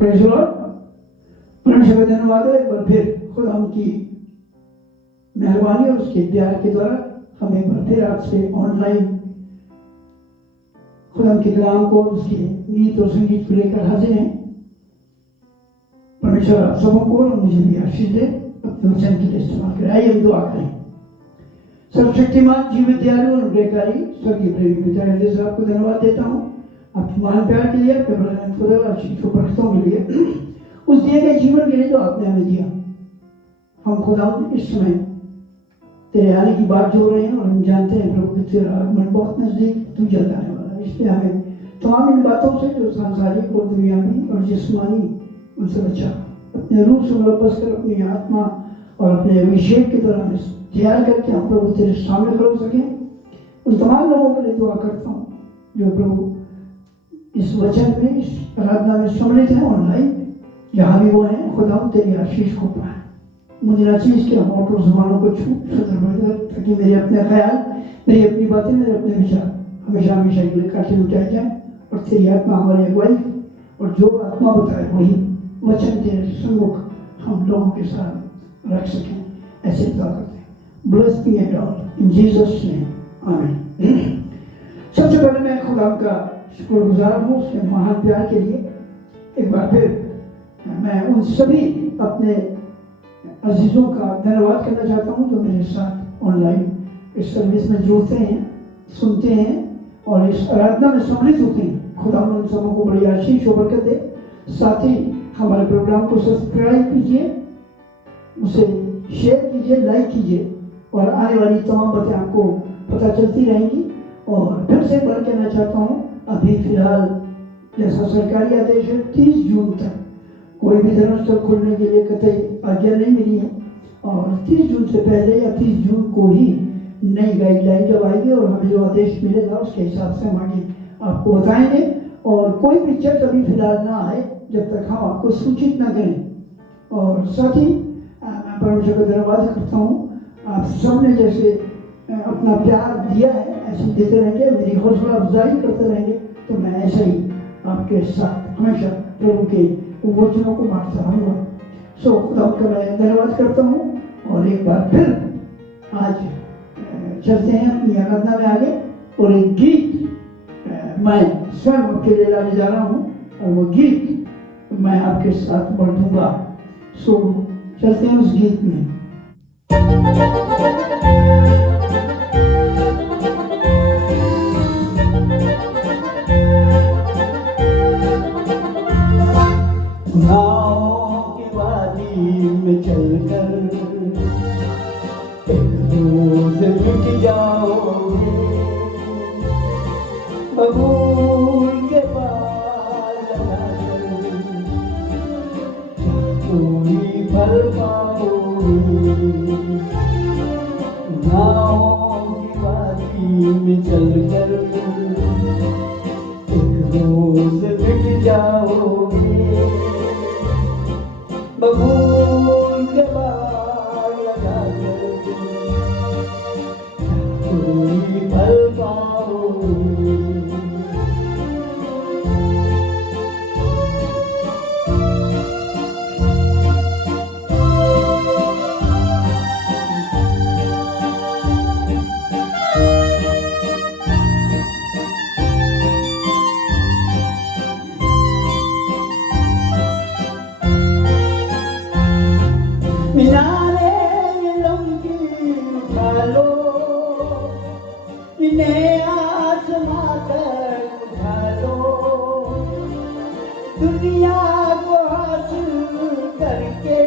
Praise the Lord. परमेश्वर का धन्यवाद है। एक बार फिर खुदा की मेहरबानी और उसके प्यार के द्वारा हम एक बार फिर आपसे ऑनलाइन खुदा के कलाम को, उसके गीत और संगीत को लेकर हाजिर हैं। परमेश्वर आप सबों को और मुझे भी आशीष दे, अपने वचन के लिए इस्तेमाल करें। आइए हम दुआ करें। सर्वशक्तिमान जीवित दयालु और अनुग्रहकारी स्वर्गीय प्रेमी पिता हृदय से आपको धन्यवाद देता हूँ आपके महान प्यार के लिए, आपके बरकतों के लिए, उस दिए गए जीवन के लिए जो आपने हमें दिया। हम खुदा इस समय तेरे आने की बात जोड़ रहे हैं और हम जानते हैं प्रभु कि तेरा आगमन बहुत नजदीक, तू जल्द आने वाला है। इसलिए हमें तमाम इन बातों से जो सांसारिक और दुनियावी और जिस्मानी, उनसे बचा, अपने रूप से मुलब्बस कर अपनी आत्मा और अपने अभिषेक की तरह हमें तैयार करके हम प्रभु तेरे सामने खड़े हो सकें। उन तमाम लोगों के लिए दुआ करता हूँ जो प्रभु इस वचन में, इस आराधना में सम्मिलित हैं ऑनलाइन, जहाँ भी वो हैं। खुदा तेरी आशीष को पाए। मुझे ना चीज़ के हम और जबानों को छू ताकि मेरे अपने ख्याल, मेरी अपनी बातें, मेरे अपने विचार हमेशा हमेशा के लिए काटे उठाए जाए और तेरी आत्मा हमारी अगुवाई और जो आत्मा बताए वही वचन तेरे सम्मुख हम लोगों के साथ रख सकें। ऐसे दुआ करते हैं। Bless be and all in Jesus name, amen. सबसे पहले मैं खुदा का शुक्रगुजार हूँ उसके महान प्यार के लिए। एक बार फिर मैं उन सभी अपने अजीज़ों का धन्यवाद करना चाहता हूँ जो मेरे साथ ऑनलाइन इस सर्विस में जुड़ते हैं, सुनते हैं और इस आराधना में सम्मिलित होते हैं। खुदा उन सबों को बड़ी आशीष और बरकत दे। साथ ही हमारे प्रोग्राम को सब्सक्राइब कीजिए, उसे शेयर कीजिए, लाइक कीजिए और आने वाली तमाम बातें आपको पता चलती रहेंगी। और फिर से बार कहना चाहता हूँ, अभी फिलहाल जैसा सरकारी आदेश है 30 जून तक कोई भी धर्मस्थल खोलने के लिए कतई आज्ञा नहीं मिली है और 30 जून से पहले या 30 जून को ही नई गाइडलाइन जब आएगी और हमें जो आदेश मिलेगा उसके हिसाब से हम आगे आपको बताएंगे। और कोई भी चर्च अभी फिलहाल ना आए जब तक हम आपको सूचित ना करें। और साथ ही मैं परमेश्वर का धन्यवाद करता हूँ, आप सब ने जैसे अपना प्यार दिया है ऐसे देते रहेंगे, मेरी हौसला अफजाई करते रहेंगे, तो मैं ऐसे ही आपके साथ हमेशा प्रभु के वचनों को बांटता रहूँगा। सो खुदा का मैं धन्यवाद करता हूँ और एक बार फिर आज चलते हैं अपनी आराधना में आगे। और एक गीत मैं स्वयं आपके लिए लाने जा रहा हूँ और वो गीत मैं आपके साथ बांटूंगा। सो चलते हैं उस गीत में। नाव की वादी में चलकर एक रोज मिट जाओगे, बबूल के पार लगाकर कोई फल पाओगे। नाव की वादी में चलकर एक रोज मिट जाओगे, बबूल के बाग लगाकर कोई फल पाओगे। मीनारे लंबी उठा लो, इन्हें आसमां तक उठा लो, दुनिया को हासिल करके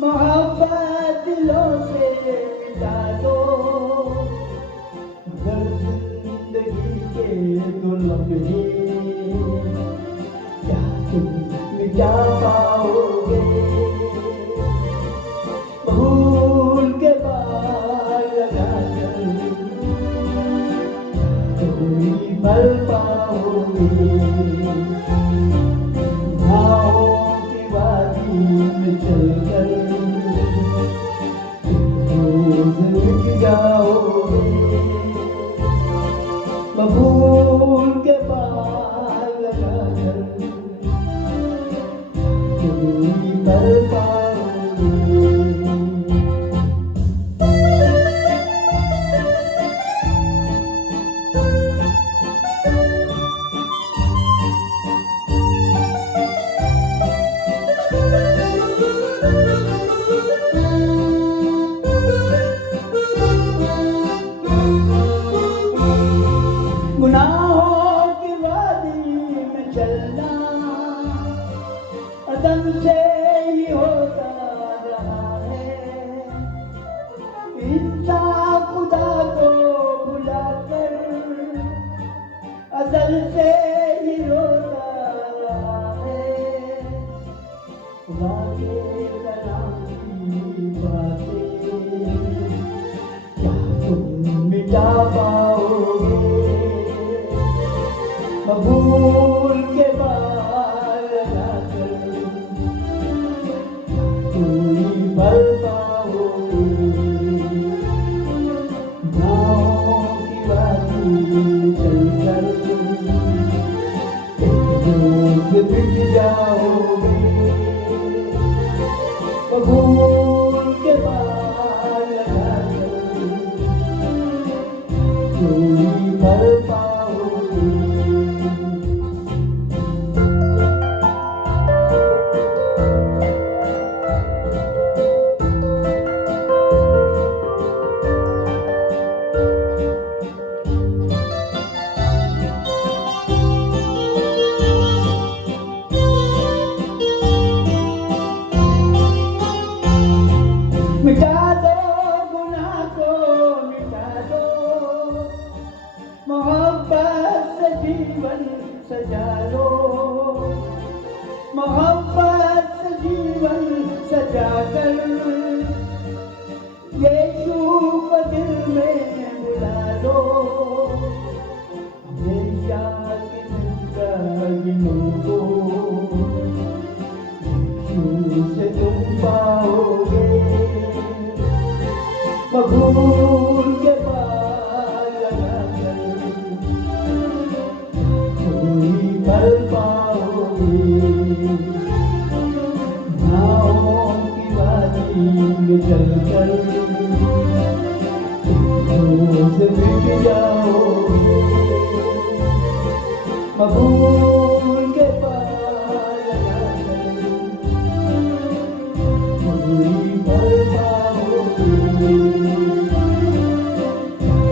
मोहब्बत दिलों से मिटा दो। मगर जिंदगी के दो लम्हे क्या तुम मिटा पाओगे। फूल के बाग लगाकर कोई फल पाओगे। नाव की वादी में चलकर एक रोज मिट जाओगे, बबूल के बाग लगाकर चलना अदम से ही होता रहा है। इंसान खुदा को भुलाकर अदल से ही रोता रहा है। खुदा के कलाम की बातें क्या तुम मिटा पाओगे? मकबूल के बाल लगाकर कोई भर पाओगे? गाँव की बातें चलकर एक रोज बिक जाओगे। मकबूल के बाल लगाकर कोई भर पाओगे? मिटा दो गुनाह को, मिटा दो मोहब्बत से जीवन सजा लो। मोहब्बत से जीवन सजा कर यीशु को दिल में बुला लो। हमेशा की जिंदगी को यीशु से तुम पाओगे। मकबूल के बाल लगाकर कोई भर पाओगे? नाव की वादी में चलकर रोज बिक जाओगे। मकबूल के बाल लगाकर कोई भर पाओगे?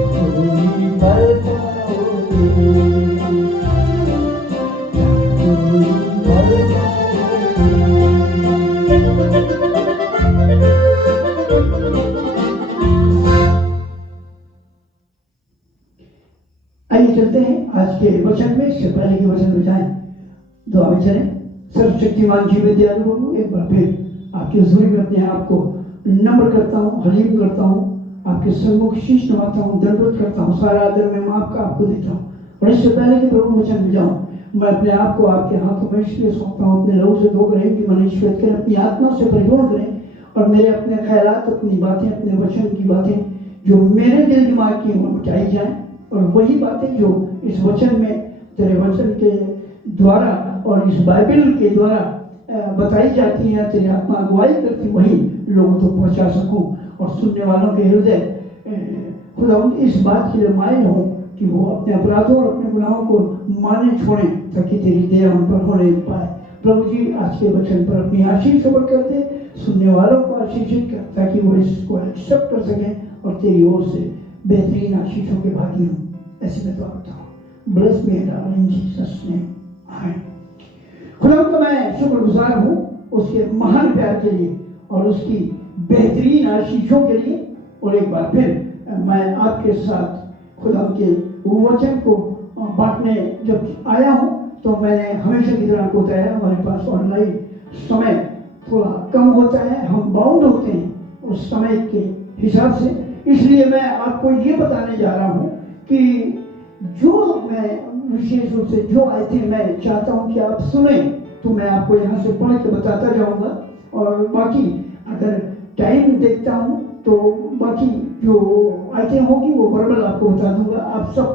कोई भर पाओगे? कोई भर आइए चलते हैं आज के वचन में। इससे पहले के वचन में जाएं, दुआ में चलें। सर्वशक्तिमान जीवित दयालु प्रभु, एक बार फिर आपके हुजूरी में अपने आप को नम्र करता हूँ, हलीम करता हूँ, आपके सम्मुख शीश नवाता हूँ, दंडवत करता हूँ। सारा आदर मैं माफ का आपको देता हूँ। और इससे पहले कि प्रभु वचन में जाऊँ, मैं अपने आप को आपके हाथों में इसलिए सौंपता हूँ, अपने लहू से धोकर कि मन श्वेत करें, अपनी आत्मा से परिपूर्ण करें और मेरे अपने ख्यालात, अपनी बातें, अपने वचन की बातें जो मेरे दिल दिमाग की वो मिटाई जाएं और वही बातें जो इस वचन में तेरे वचन के द्वारा और इस बाइबल के द्वारा बताई जाती हैं, तेरी आत्मा अगुवाई करती, वही लोगों तक पहुंचा सकूं और सुनने वालों के हृदय खुदा इस बात के लिए मायल हों कि वो अपने अपराधों और अपने गुनाहों को माने छोड़ें, ताकि तेरी दया उन पर होने पाए। प्रभु जी, आज के वचन पर अपनी आशीष सबर कर दे, सुनने वालों को आशीषित कर, ताकि वो इसको एक्सेप्ट कर सकें और तेरी ओर से बेहतरीन आशीषों के भागी हों। ऐसे मैं दुआ करता हूँ। ब्लेस मी इन जीसस नेम, आमीन। खुदा का मैं शुक्रगुजार हूँ उसके महान प्यार के लिए और उसकी बेहतरीन आशीषों के लिए। और एक बार फिर मैं आपके साथ खुदा के वचन को बांटने जब आया हूँ, तो मैंने हमेशा की तरह को बताया, हमारे पास ऑनलाइन समय थोड़ा कम होता है, हम बाउंड होते हैं उस समय के हिसाब से। इसलिए मैं आपको ये बताने जा रहा हूँ कि जो मैं विशेष रूप से जो आयतें मैं चाहता हूँ कि आप सुने, तो मैं आपको यहाँ से पढ़ के बताता जाऊँगा। और बाकी अगर टाइम देखता हूँ तो बाकी जो आयतें होंगी वो वर्बल आपको बता दूंगा। आप सब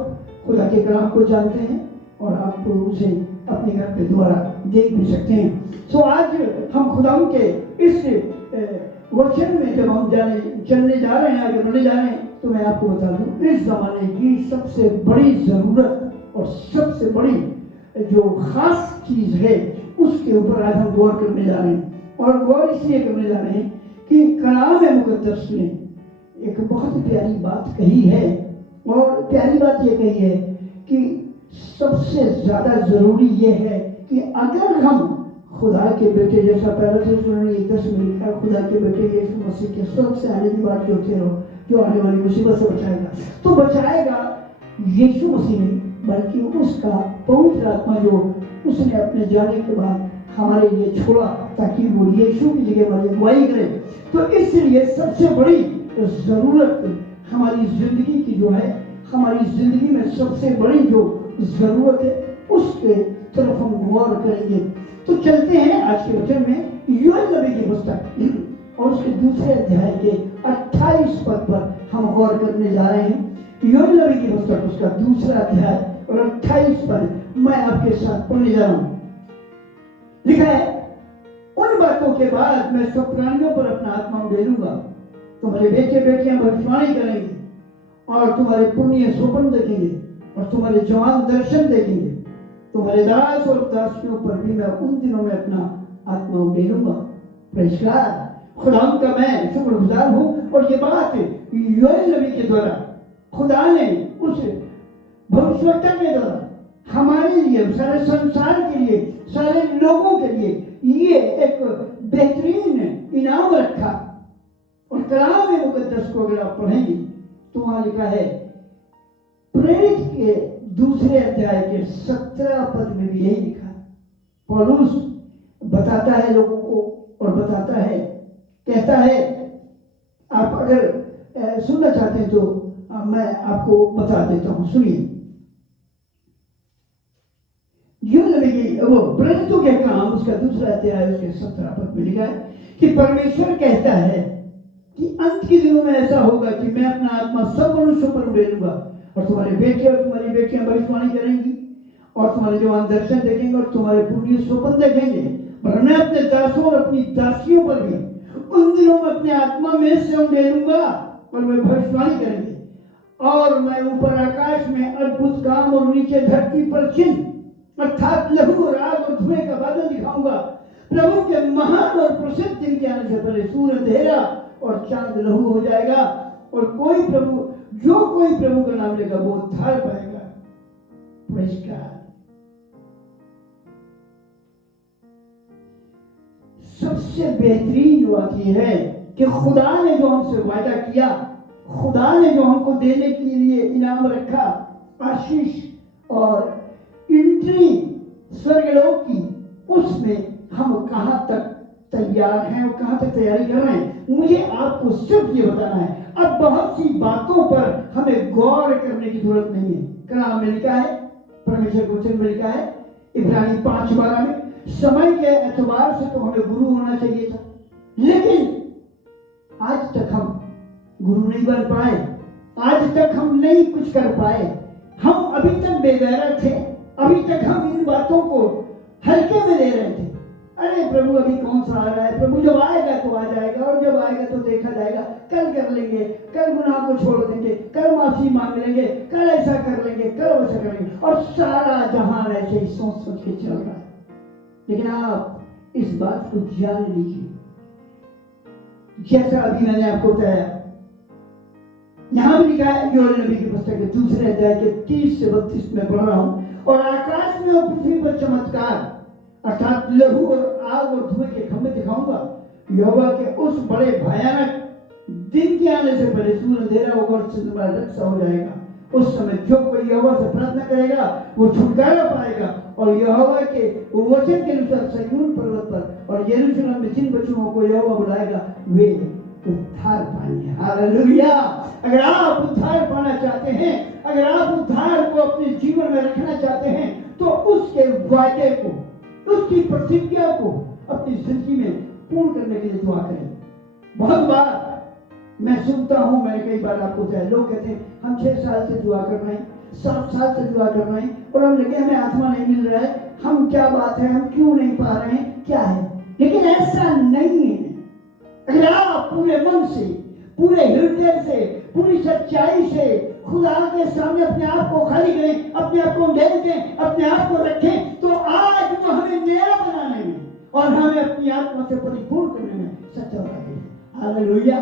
खुदा के कलाम को जानते हैं और आप उसे अपने घर पे दोबारा देख भी सकते हैं। सो आज हम खुदा के इस वचन में जब हम चलने जा रहे हैं, आगे बढ़ने जा रहे हैं, तो मैं आपको बता दूं, इस जमाने की सबसे बड़ी ज़रूरत और सबसे बड़ी जो खास चीज़ है उसके ऊपर आज हम गौर करने जा रहे हैं। और गौर इसलिए करने जा रहे हैं कि कलाम मुक़द्दस ने एक बहुत प्यारी बात कही है। और प्यारी बात ये कही है कि सबसे ज़्यादा ज़रूरी ये है कि अगर हम खुदा के बेटे, जैसा पहले से सुन 10 में लिखा, खुदा के बेटे यीशु मसीह के स्वर्ग से आने की बात जो थे जो आने वाली मुसीबत से बचाएगा, तो बचाएगा यीशु मसीह नहीं, बल्कि उसका पवित्र आत्मा जो उसने अपने जाने के बाद हमारे लिए छोड़ा, ताकि वो यीशु की जगह हमारी अगुवाई करे। तो इसलिए सबसे बड़ी जरूरत हमारी जिंदगी की जो है, हमारी जिंदगी में सबसे बड़ी जो जरूरत है उसके तरफ हम गौर करेंगे। तो चलते हैं आज के वचन में, योएल नबी की पुस्तक और उसके दूसरे अध्याय के 28 पद पर हम गौर करने जा रहे हैं। योएल नबी की पुस्तक उसका दूसरा अध्याय और 28 पद मैं आपके साथ पढ़ने जा रहा हूं। लिखा है, उन बातों के बाद मैं सब प्राणियों पर अपना आत्मा उड़ेलूंगा, तुम्हारे बेटे बेटियां भविष्यवाणी करेंगे और तुम्हारे पुण्य स्वप्न देखेंगे और तुम्हारे जवान दर्शन देखेंगे, तुम्हारे दास और दासियों पर भी मैं उन दिनों में अपना आत्मा उड़ेलूंगा। प्रेज़ गॉड, खुदा का मैं शुक्रगुजार हूं। और ये बात योएल नबी के द्वारा खुदा ने उस भविष्यवक्ता के द्वारा हमारे लिए, सारे संसार के लिए, सारे लोगों के लिए ये एक बेहतरीन इनाम रखा। और कलाम मुकद्दस को अगर आप पढ़ेंगे तो वहां लिखा है, प्रेरित के दूसरे अध्याय के 17 पद में भी यही लिखा है। पौलुस बताता है लोगों को और बताता है, कहता है, आप अगर सुनना चाहते हैं तो मैं आपको बता देता हूं, सुनिए। वो प्रेरितों के काम उसका दूसरा अध्याय उसके 17 पद में लिखा है कि परमेश्वर कहता है कि अंत के दिनों में ऐसा होगा कि मैं अपना आत्मा सब मनुष्यों पर उड़ेलूंगा और तुम्हारे बेटे और तुम्हारी बेटियां भविष्यवाणी करेंगी और तुम्हारे जवान दर्शन देखेंगे और तुम्हारे पुण्य स्वप्न देखेंगे। पर मैं अपने दासों और अपनी दासियों पर भी उन दिनों में अपने आत्मा में से उड़ेलूंगा और वे भविष्यवाणी करेंगे। और मैं ऊपर आकाश में अद्भुत काम और नीचे धरती पर चिन्ह अर्थात लहू और आग और धुएं का बादल दिखाऊंगा। प्रभु के महान और प्रसिद्ध दिन के आने से पहले सूर्य अंधेरा और चांद लहू हो जाएगा और कोई प्रभु का नाम लेगा वो उद्धार पाएगा। Praise God. सबसे बेहतरीन बात यह है कि खुदा ने जो हमसे वायदा किया, खुदा ने जो हमको देने के लिए इनाम रखा, आशीष और एंट्री स्वर्गलोक की, उसमें हम कहां तक तैयार हैं और कहां तक तैयारी कर रहे हैं। मुझे आपको सिर्फ ये बताना है। अब बहुत सी बातों पर हमें गौर करने की जरूरत नहीं है। कलाम में लिखा है, परमेश्वर के वचन में लिखा है, इब्रानी 5:12 में, समय के एतबार से तो हमें गुरु होना चाहिए था, लेकिन आज तक हम गुरु नहीं बन पाए, आज तक हम नहीं कुछ कर पाए। हम अभी तक बेगैरत थे, अभी तक हम इन बातों को हल्के में ले रहे थे। अरे प्रभु अभी कौन सा आ रहा है, प्रभु जब आएगा तो आ जाएगा और जब आएगा तो देखा जाएगा, कल कर लेंगे, कल गुनाह को छोड़ देंगे, कल माफी मांग लेंगे, कल ऐसा कर लेंगे, कल वैसा करेंगे। और सारा जहां ऐसे ही सोच सोच के चल रहा है। लेकिन आप इस बात को जान लीजिए, जैसा अभी मैंने आपको बताया, यहां भी लिखा है योएल नबी की पुस्तक के दूसरे अध्याय के 30 से 32 में पढ़ रहा हूं, और आकाश में और पृथ्वी पर चमत्कार अर्थात लहू और आग और धुएं के खंभे दिखाऊंगा। यहोवा के उस बड़े भयानक दिन के आने से पहले सूर्य अंधेरा होगा और चंद्रमा रक्षा हो जाएगा। उस समय जो कोई यहोवा से प्रार्थना करेगा वो छुटकारा पाएगा और यहोवा के वचन के अनुसार सिय्योन पर्वत पर और यरूशलेम में जिन बच्चों को यहोवा बुलाएगा वे उद्धार पाएंगे। हालेलुया। अगर आप उद्धार पाना चाहते हैं, अगर आप उद्धार को अपने जीवन में रखना चाहते हैं, तो उसके वायदे को, उसकी प्रतिज्ञा को अपनी जिंदगी में पूर्ण करने के लिए दुआ करें। बहुत बार मैं सुनता हूं, मैंने कई बार आपको बताया, लोग कहते हैं हम 6 साल से दुआ कर रहे हैं, 7 साल से दुआ कर रहे हैं और हम लगे हमें आत्मा नहीं मिल रहा है, हम क्या बात है, हम क्यों नहीं पा रहे हैं, क्या है। लेकिन ऐसा नहीं है। अगर आप पूरे मन से, पूरे हृदय से, पूरी सच्चाई से खुदा के सामने अपने आप को खाली करें, अपने आप को दे दें, अपने आप को रखें, तो आज तो हमें नया बनाने में और हमें अपनी आत्मा से परिपूर्ण करने में सच्चा है। हालेलुया।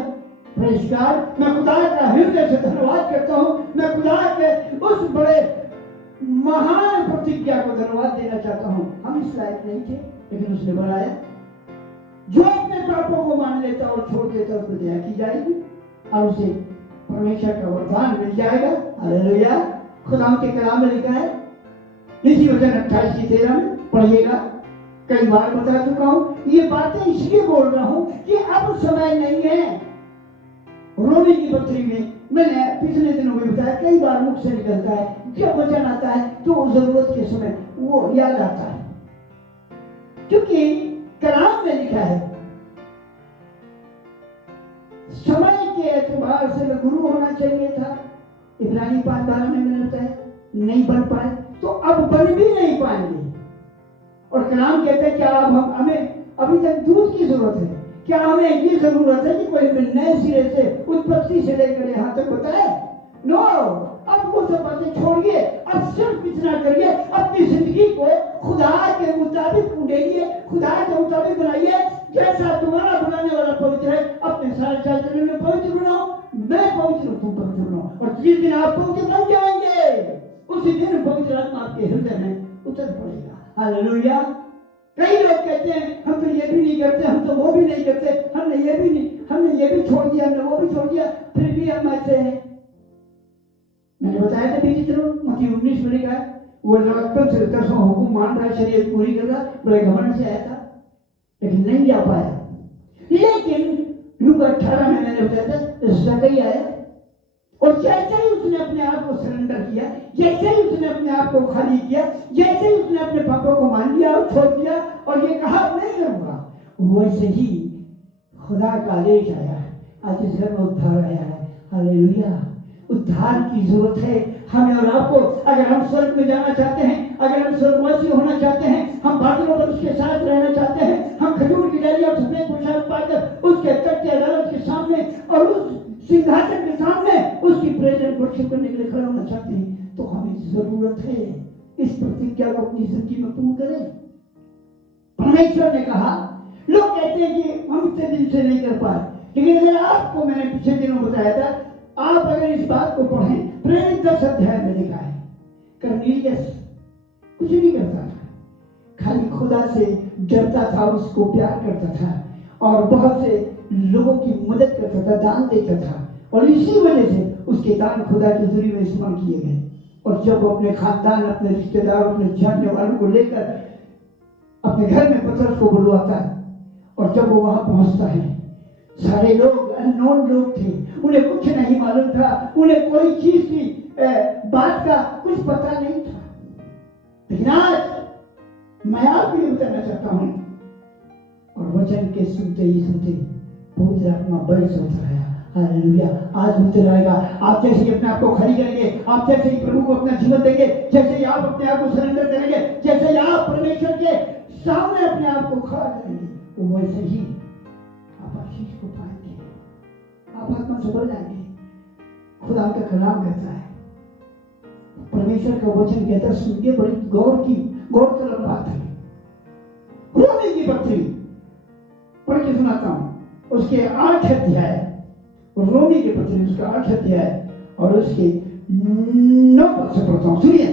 Praise God. मैं खुदा का हृदय से धन्यवाद करता हूं। मैं खुदा के उस बड़े महान प्रतिज्ञा को धन्यवाद देना चाहता हूं। हम इस लायक नहीं थे, लेकिन उसने बनाया। जो अपने पापों को मान लेता और छोड़ देता उसको दया की जाएगी और उसे परमेश्वर का वरदान मिल जाएगा। हालेलुया। खुदा के कलाम में लिखा है, इसी वचन 28 की 13 में पढ़िएगा। कई बार बता चुका हूं, ये बातें इसलिए बोल रहा हूं कि अब समय नहीं है। रोमी की पत्री में मैंने पिछले दिनों में बताया, कई बार मुख से निकलता है, जब वचन आता है तो जरूरत के समय वो याद आता है, क्योंकि कलाम में लिखा है समय के एतबार से मैं गुरु होना चाहिए था। इब्रानी 5:12 में मैंने बताया, नहीं बन पाए तो अब बन भी नहीं पाएंगे। और कलाम कहते हैं क्या अब हमें अभी तक दूध की जरूरत है? क्या हमें ये जरूरत है कि कोई हमें नए सिरे से उत्पत्ति से लेकर यहाँ तक बताए? नो, अब वो सब बातें छोड़िए, अब सिर्फ इतना करिए, अपनी जिंदगी को खुदा के मुताबिक ढूंढिए, खुदा के मुताबिक बनाइए। जैसा तुम्हारा बनाने वाला पवित्र है, अपने सारे चाल चलन में पवित्र बनाओ। मैं पवित्र हूं, तुम पवित्र बनाओ। और जिस दिन आप पवित्र बन जाएंगे, उसी दिन पवित्र आत्मा आपके हृदय में उतर पड़ेगा। हालेलुया। कई लोग कहते हैं हम तो ये भी नहीं करते, हम तो वो भी नहीं करते, हमने ये भी छोड़ दिया, हमने वो भी छोड़ दिया, फिर भी हम ऐसे हैं। मैंने बताया था बीच दिनों मत्ती 19 में लिखा है, वो लड़कपन से 10 हुक्म मान रहा है, शरीयत पूरी कर रहा, बड़े घमंड से आया था, लेकिन नहीं जा पाया। लेकिन लूका 18 में मैंने बताया था, ज़करिया आया और जैसे ही उसने अपने आप को सरेंडर किया, जैसे ही उसने अपने आप को खाली किया, जैसे ही उसने अपने पापों को मान लिया और छोड़ दिया और ये कहा नहीं करूंगा, वैसे ही खुदा का आदेश आया। आज इस घर में उद्धार आया है। हालेलुया। उद्धार की जरूरत है हमें और आपको। अगर हम स्वर्ग में जाना चाहते हैं, अगर हम स्वर्गवासी होना चाहते हैं, हम बादलों पर उसके साथ रहना चाहते हैं, हम खजूर की डाली और सफेद पोशाक पाकर उसके तख्त अदालत के सामने और उस सिंहासन के सामने उसकी प्रेजेंस वर्शिप करने के लिए खड़े होना चाहते हैं, तो हमें जरूरत है इस प्रतिज्ञा को अपनी जिंदगी में पूर्ण करें। परमेश्वर ने कहा, लोग कहते हैं कि हम इतने दिन से नहीं कर पाए, लेकिन अगर आपको मैंने पिछले दिनों बताया था, आप अगर इस बात को पढ़ें, प्रेरित 10 अध्याय में लिखा है, कर्नेलियस कुछ नहीं करता था, खाली खुदा से डरता था, उसको प्यार करता था और बहुत से लोगों की मदद करता था, दान देता था, और इसी वजह से उसके दान खुदा के जरिए में इस्तेमाल किए गए। और जब वो अपने खानदान, अपने रिश्तेदार, अपने जानने वालों को लेकर अपने घर में पतरस को बुलवाता है, और जब वो वहां पहुंचता है, सारे लोग अननोन लोग थे, उन्हें कुछ नहीं मालूम था, उन्हें कोई चीज की बात का कुछ पता नहीं था। लेकिन आज मैं आपको ये बताना चाहता हूं, और वचन के सुनते ही सुनते पवित्र आत्मा बड़े से उतर आया। हालेलुया। आज उतर आएगा। आप जैसे ही अपने आप को खड़ी करेंगे, आप जैसे ही प्रभु को अपना जीवन देंगे, जैसे ही आप अपने आप को सरेंडर करेंगे, जैसे ही आप परमेश्वर के सामने अपने आप को खड़ा करेंगे, वो वैसे ही आप आशीष को पाएंगे, आप आत्मा से भर जाएंगे। खुदा का कलाम कहता है, परमेश्वर का वचन कहता है, सुन के बड़ी गौरतलब बात है। रोमी की पत्री पढ़ के सुनाता हूं, उसके 8 अध्याय, रोमी के पत्री उसका 8 अध्याय और उसके 9 पद से पढ़ता हूं, सुनिए।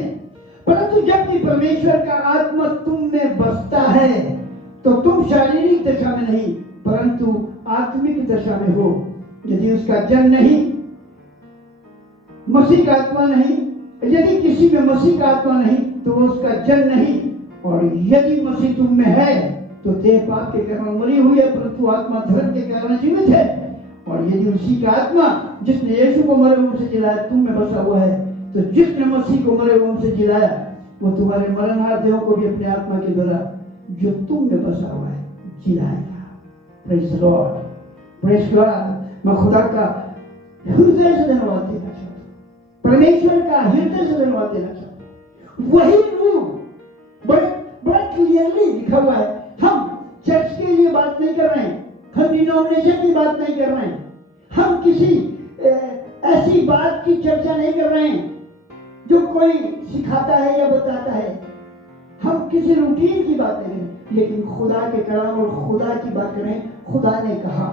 परंतु जब भी परमेश्वर का आत्मा तुम में बसता है, तो तुम शारीरिक दशा में नहीं परंतु आत्मिक दशा में हो। यदि उसका जन नहीं, मसीह का आत्मा नहीं, यदि किसी में मसीह का आत्मा नहीं तो उसका जन नहीं। और यदि मसीह तुम में है तो देह पाप के कारण मरी हुई है, परंतु आत्मा धर्म के कारण जीवित है। और यदि उसी का आत्मा जिसने यीशु को मरे हुए से जिलाया तुम में बसा हुआ है, तो जिसने मसीह को मरे हुए से जिलाया वो तुम्हारे मरणहार देहों को भी अपने आत्मा के द्वारा जो तुम में बसा हुआ है जिलाएगा। Praise the Lord, praise God. मैं खुदा का हृदय से धन्यवाद देना चाहता हूँ, परमेश्वर का हृदय से धन्यवाद देना चाहता हूँ। वही रूह बड़ा क्लियरली लिखा हुआ है। हम चर्च के लिए बात नहीं कर रहे हैं, हम डिनोमिनेशन की बात नहीं कर रहे हैं, हम किसी ऐसी बात की चर्चा नहीं कर रहे हैं जो कोई सिखाता है या बताता है, हम किसी रूटीन की बात नहीं करें, लेकिन खुदा के कलाम और खुदा की बात करें। खुदा ने कहा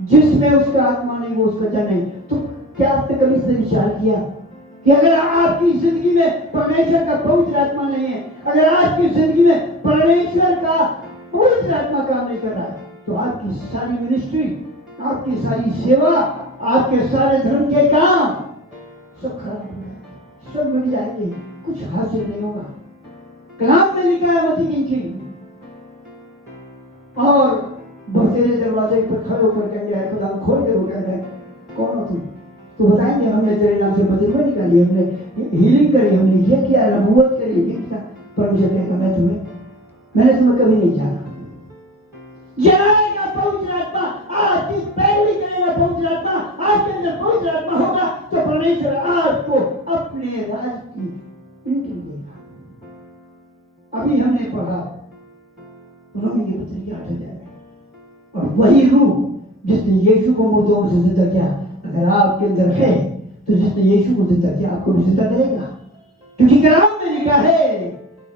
जिसमें उसका आत्मा नहीं वो उसका जन नहीं। तो क्या आपने कभी इसने विचार किया कि अगर आपकी जिंदगी में परमेश्वर का पवित्र आत्मा नहीं है, अगर आपकी जिंदगी में परमेश्वर का पवित्र आत्मा काम नहीं कर रहा है, तो आपकी सारी मिनिस्ट्री, आपकी सारी सेवा, आपके सारे धर्म के काम सब खराब हो जाएंगे, सब मिट जाएंगे, कुछ हासिल नहीं होगा। कलाम में लिखा है मत्ती की इंजील में, और बहतेरे दरवाजे पर खड़े होकर कहेंगे खुदा खोल दे, वो कहेंगे कौन हो तुम? तो बताएंगे हमने तेरे नाम से बदलवा निकाली, हमने हीलिंग करी, हमने ये किया, नबूवत करी, ये किया। परमेश्वर कहेगा मैंने तुम्हें कभी नहीं जाना। जलाएगा पवित्र आत्मा, आपकी पैरवी करेगा पवित्र आत्मा, आपके अंदर पवित्र आत्मा होगा तो परमेश्वर आपको अपने राज की एंट्री देगा। अभी हमने पढ़ा रोमी की पत्री 8 अध्याय में, और वही रूह जिसने यीशु को मुर्दों में से जिंदा किया अगर आपके अंदर है, तो जिसने यीशु को जिंदा किया आपको भी जिंदा करेगा। क्योंकि कलाम में लिखा है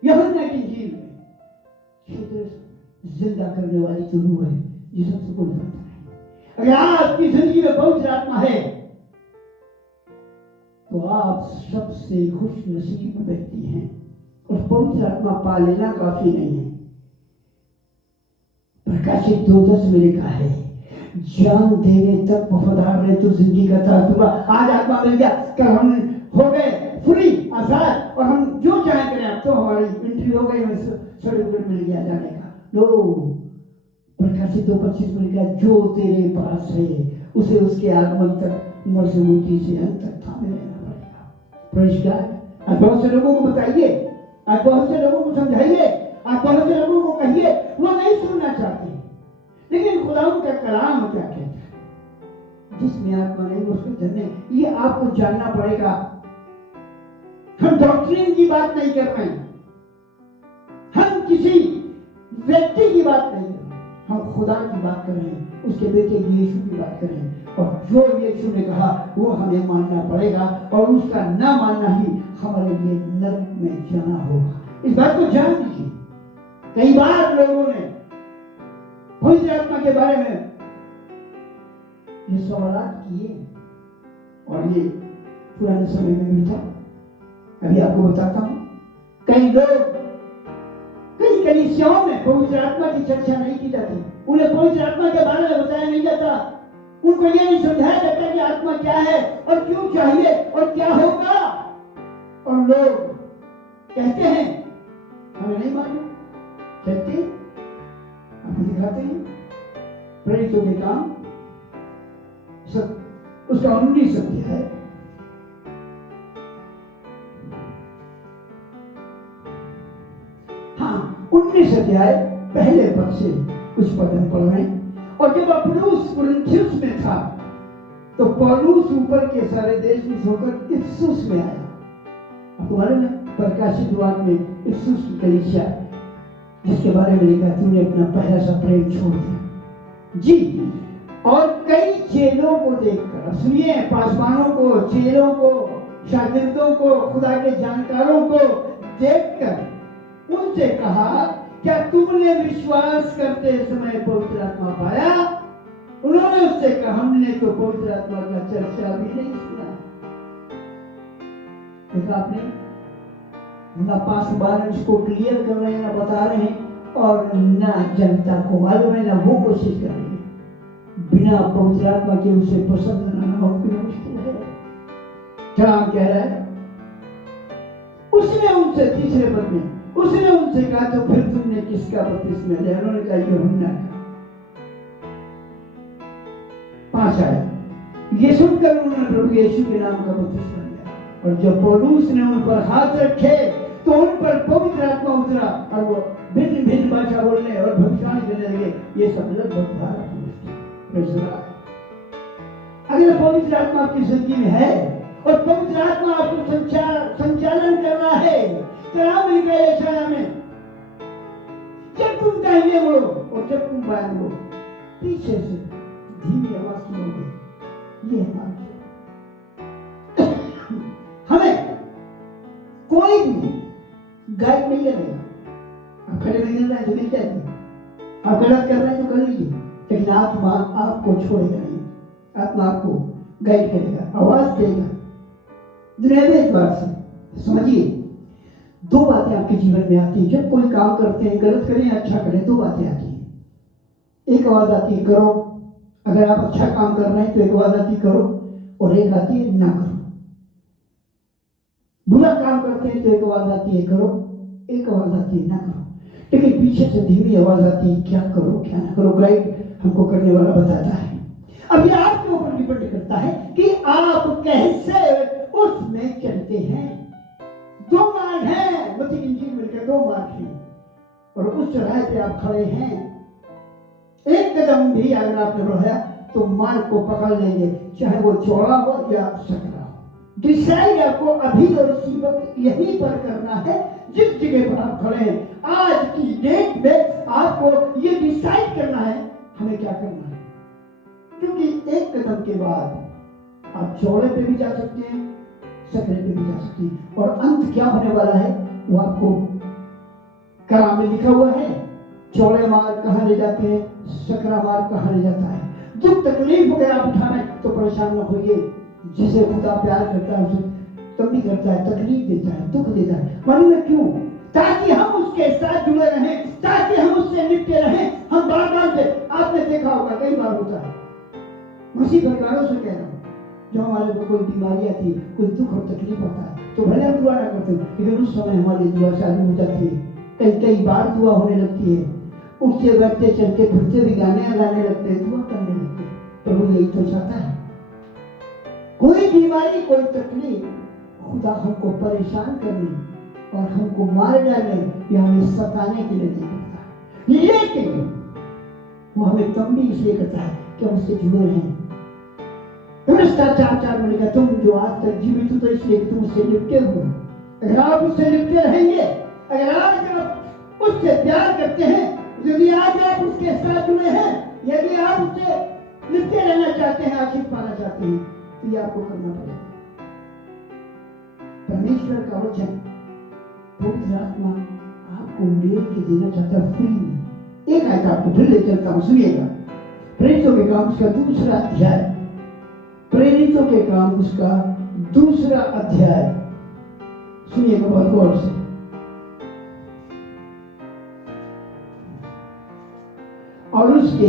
यूहन्ना की इंजील में, जिंदा करने वाली तो रूह है जिससे कोई फर्क नहीं। अगर आपकी जिंदगी में पवित्र आत्मा है तो आप सबसे खुश नसीब व्यक्ति हैं। और पवित्र आत्मा पा लेना काफी नहीं है। प्रकाशित 2:10 में लिखा है जान देने तक वफादार रहे तो जिंदगी का ताज दूंगा। आज आत्मा मिल गया, कल हम हो गए फ्री आजाद, और हम जो चाहे करें। अब तो हमारी एंट्री हो गई, सर्टिफिकेट मिल गया जाने का। लो, प्रकाशित 2:25 में लिखा जो तेरे पास है उसे उसके आगमन तक मजबूती से अंत तक थामे रहना पड़ेगा। Praise God. आज बहुत से लोगों को बताइए, आज बहुत से लोगों को समझाइए, आज बहुत से लोगों को कहिए, वो नहीं सुनना चाहते। लेकिन खुदावंद का कलाम क्या कहता है? जिसमें आत्मा नहीं उसको जानने, ये आपको जानना पड़ेगा। हम डॉक्ट्रिन की बात नहीं कर रहे हैं, हम किसी व्यक्ति की बात नहीं कर रहे हैं, हम खुदा की बात कर रहे हैं, उसके बेटे यीशु की बात कर रहे हैं। और जो यीशु ने कहा वो हमें मानना पड़ेगा, और उसका न मानना ही हमारे लिए नरक में जाना होगा। इस बात को जान लीजिए। कई बार लोगों ने पवित्र आत्मा के बारे में ये सवालात किए, और ये पुराने समय में भी था। अभी आपको बताता हूं, कई लोग कई कलीसियाओं में पवित्र आत्मा की चर्चा नहीं की जाती, उन्हें पवित्र आत्मा के बारे में बताया नहीं जाता, उनको यह नहीं समझाया जाता कि आत्मा क्या है और क्यों चाहिए और क्या होगा। और लोग कहते हैं हमें नहीं मालूम, कहते हम दिखाते हैं प्रेरितों के काम सब उसका 19 अध्याय है। हाँ, 19 अध्याय पहले पद से कुछ पद हम पढ़ रहे हैं। और जब अपुल्लोस कुरिन्थियुस में था तो पौलुस ऊपर के सारे देश में होकर इफिसुस में आया। अब तुम्हारे में प्रकाशित वाक्य में इफिसुस की कलीसिया जिसके बारे में लिखा तूने अपना पहला सा प्रेम छोड़ दिया जी। और कई चेलों को देखकर, सुनिए, पासवानों को, चेलों को, शागिर्दों को, खुदा के जानकारों को देखकर उनसे कहा क्या तुमने विश्वास करते समय पवित्र आत्मा पाया? उन्होंने उससे कहा हमने तो पवित्र आत्मा का चर्चा भी नहीं सुना। देखा आपने, ना पासवान इसको क्लियर कर रहे हैं, ना बता रहे हैं, और ना जनता को मालूम है, ना वो कोशिश कर रही है। बिना पवित्र आत्मा के उसे पसंद करना मुश्किल है। क्या कह रहा है? उसने उनसे, तीसरे पद में उसने उनसे कहा तो फिर तुमने किसका बपतिस्मा लिया? उन्होंने कहा यूहन्ना का। 5 आया। ये सुनकर उन्होंने प्रभु यीशु के नाम का बपतिस्मा लिया। और जब पौलुस ने उन पर हाथ रखे तो उन पर पवित्र आत्मा उतरा और वो भिन्न भिन्न भाषा बोलने और भविष्यवाणी करने लगे। ये सब लगभग 12 पुरुष थे। अगर पवित्र आत्मा आपकी जिंदगी में है और पवित्र आत्मा आपको संचालन कर रहा है, कलाम लिखा है यशायाह में, जब तुम दाहिने मुड़ो और जब तुम बाएं मुड़ो, पीछे से धीमी आवाज सुनोगे। ये हमें कोई भी गाइड नहीं करेगा। आप खड़े नहीं रहे तो मिल जाएगी, आप गलत कर रहे हैं तो कर लीजिए, लेकिन आत्मा आपको छोड़ेगा नहीं। आत्मा आपको गाइड करेगा, आवाज देगा। दुनियावी एतबार से समझिए, दो बातें आपके जीवन में आती हैं। जब कोई काम करते हैं, गलत करें अच्छा करें, दो बातें आती हैं। एक आवाज आती है करो, अगर आप अच्छा काम कर रहे हैं तो एक आवाज आती है करो, और एक आती है ना करो। बुरा काम करते हैं तो एक आवाज आती है करो, एक आवाज आती है ना करो। लेकिन पीछे से धीमी आवाज आती है क्या करो क्या ना करो, गाइड हमको करने वाला बताता है। अब ये आपके ऊपर डिपेंड करता है कि आप कैसे उसमें चलते हैं। दो मार्ग हैं, मत्ती की इंजील मिलकर दो मार्ग हैं, और उस चौराहे पे आप खड़े हैं। एक कदम भी अगर आपने बढ़ाया तो मार्ग को पकड़ लेंगे, चाहे वो चौड़ा हो या सकरा हो। डिसाइड आपको अभी और इसी वक्त यहीं पर करना है जिस जगह पर आप खड़े हैं। आज की डेट में आपको ये डिसाइड करना है हमें क्या करना है, क्योंकि एक कदम के बाद आप चौड़े पे भी जा सकते हैं, सकरे पे भी जा सकते हैं, और अंत क्या होने वाला है वो आपको कलाम में लिखा हुआ है। चौड़े मार्ग कहाँ ले जाते हैं, सकरा मार्ग कहाँ ले जाता है। दुख तकलीफ अगर आप उठा रहे हैं तो परेशान न होइए। जिसे खुदा प्यार करता है उसे कमी करता है, तकलीफ देता है, दुख देता है। मालूम है क्यों? ताकि हम उसके साथ जुड़े रहें, ताकि हम उससे लिपटे रहें। हम बार बार से, आपने देखा होगा कई बार होता है, उसी प्रकारों से कह रहा हूँ, जो हमारे को कोई बीमारी आती है, कोई दुख और तकलीफ आता है, तो भले हम दुआ ना करते हैं, लेकिन उस समय हमारी दुआ चालू हो जाती है। कई बार दुआ होने लगती है, उठते बैठते चलते फिरते भी गाने लगाने लगते हैं, दुआ करने लगते हैं। प्रभु यही तो चाहता है। कोई बीमारी कोई तकलीफ खुदा हमको परेशान करने और हमको मार डालने या हमें सताने के लिए नहीं करता, लेकिन वो हमें कम भी इसलिए करता है कि हम उससे जुड़े रहें। चार मैंने कहा, तुम जो आज तक जीवित हो तो इसलिए तुम उससे लिपटे हुए। अगर आप उससे लिपटे रहेंगे, अगर आप उससे प्यार करते हैं, यदि आज आप उसके साथ जुड़े हैं, यदि आप उससे लिपटे रहना चाहते हैं, आशीष पाना चाहते हैं, तो ये आपको करना पड़ेगा। परमेश्वर का वचन पवित्र आत्मा आपको ले के देना चाहता है फ्री में। एक आयत आपको फिर ले चलता हूं, सुनिएगा। प्रेरितों के काम उसका दूसरा अध्याय, प्रेरितों के काम उसका दूसरा अध्याय, सुनिएगा बहुत गौर से। और उसके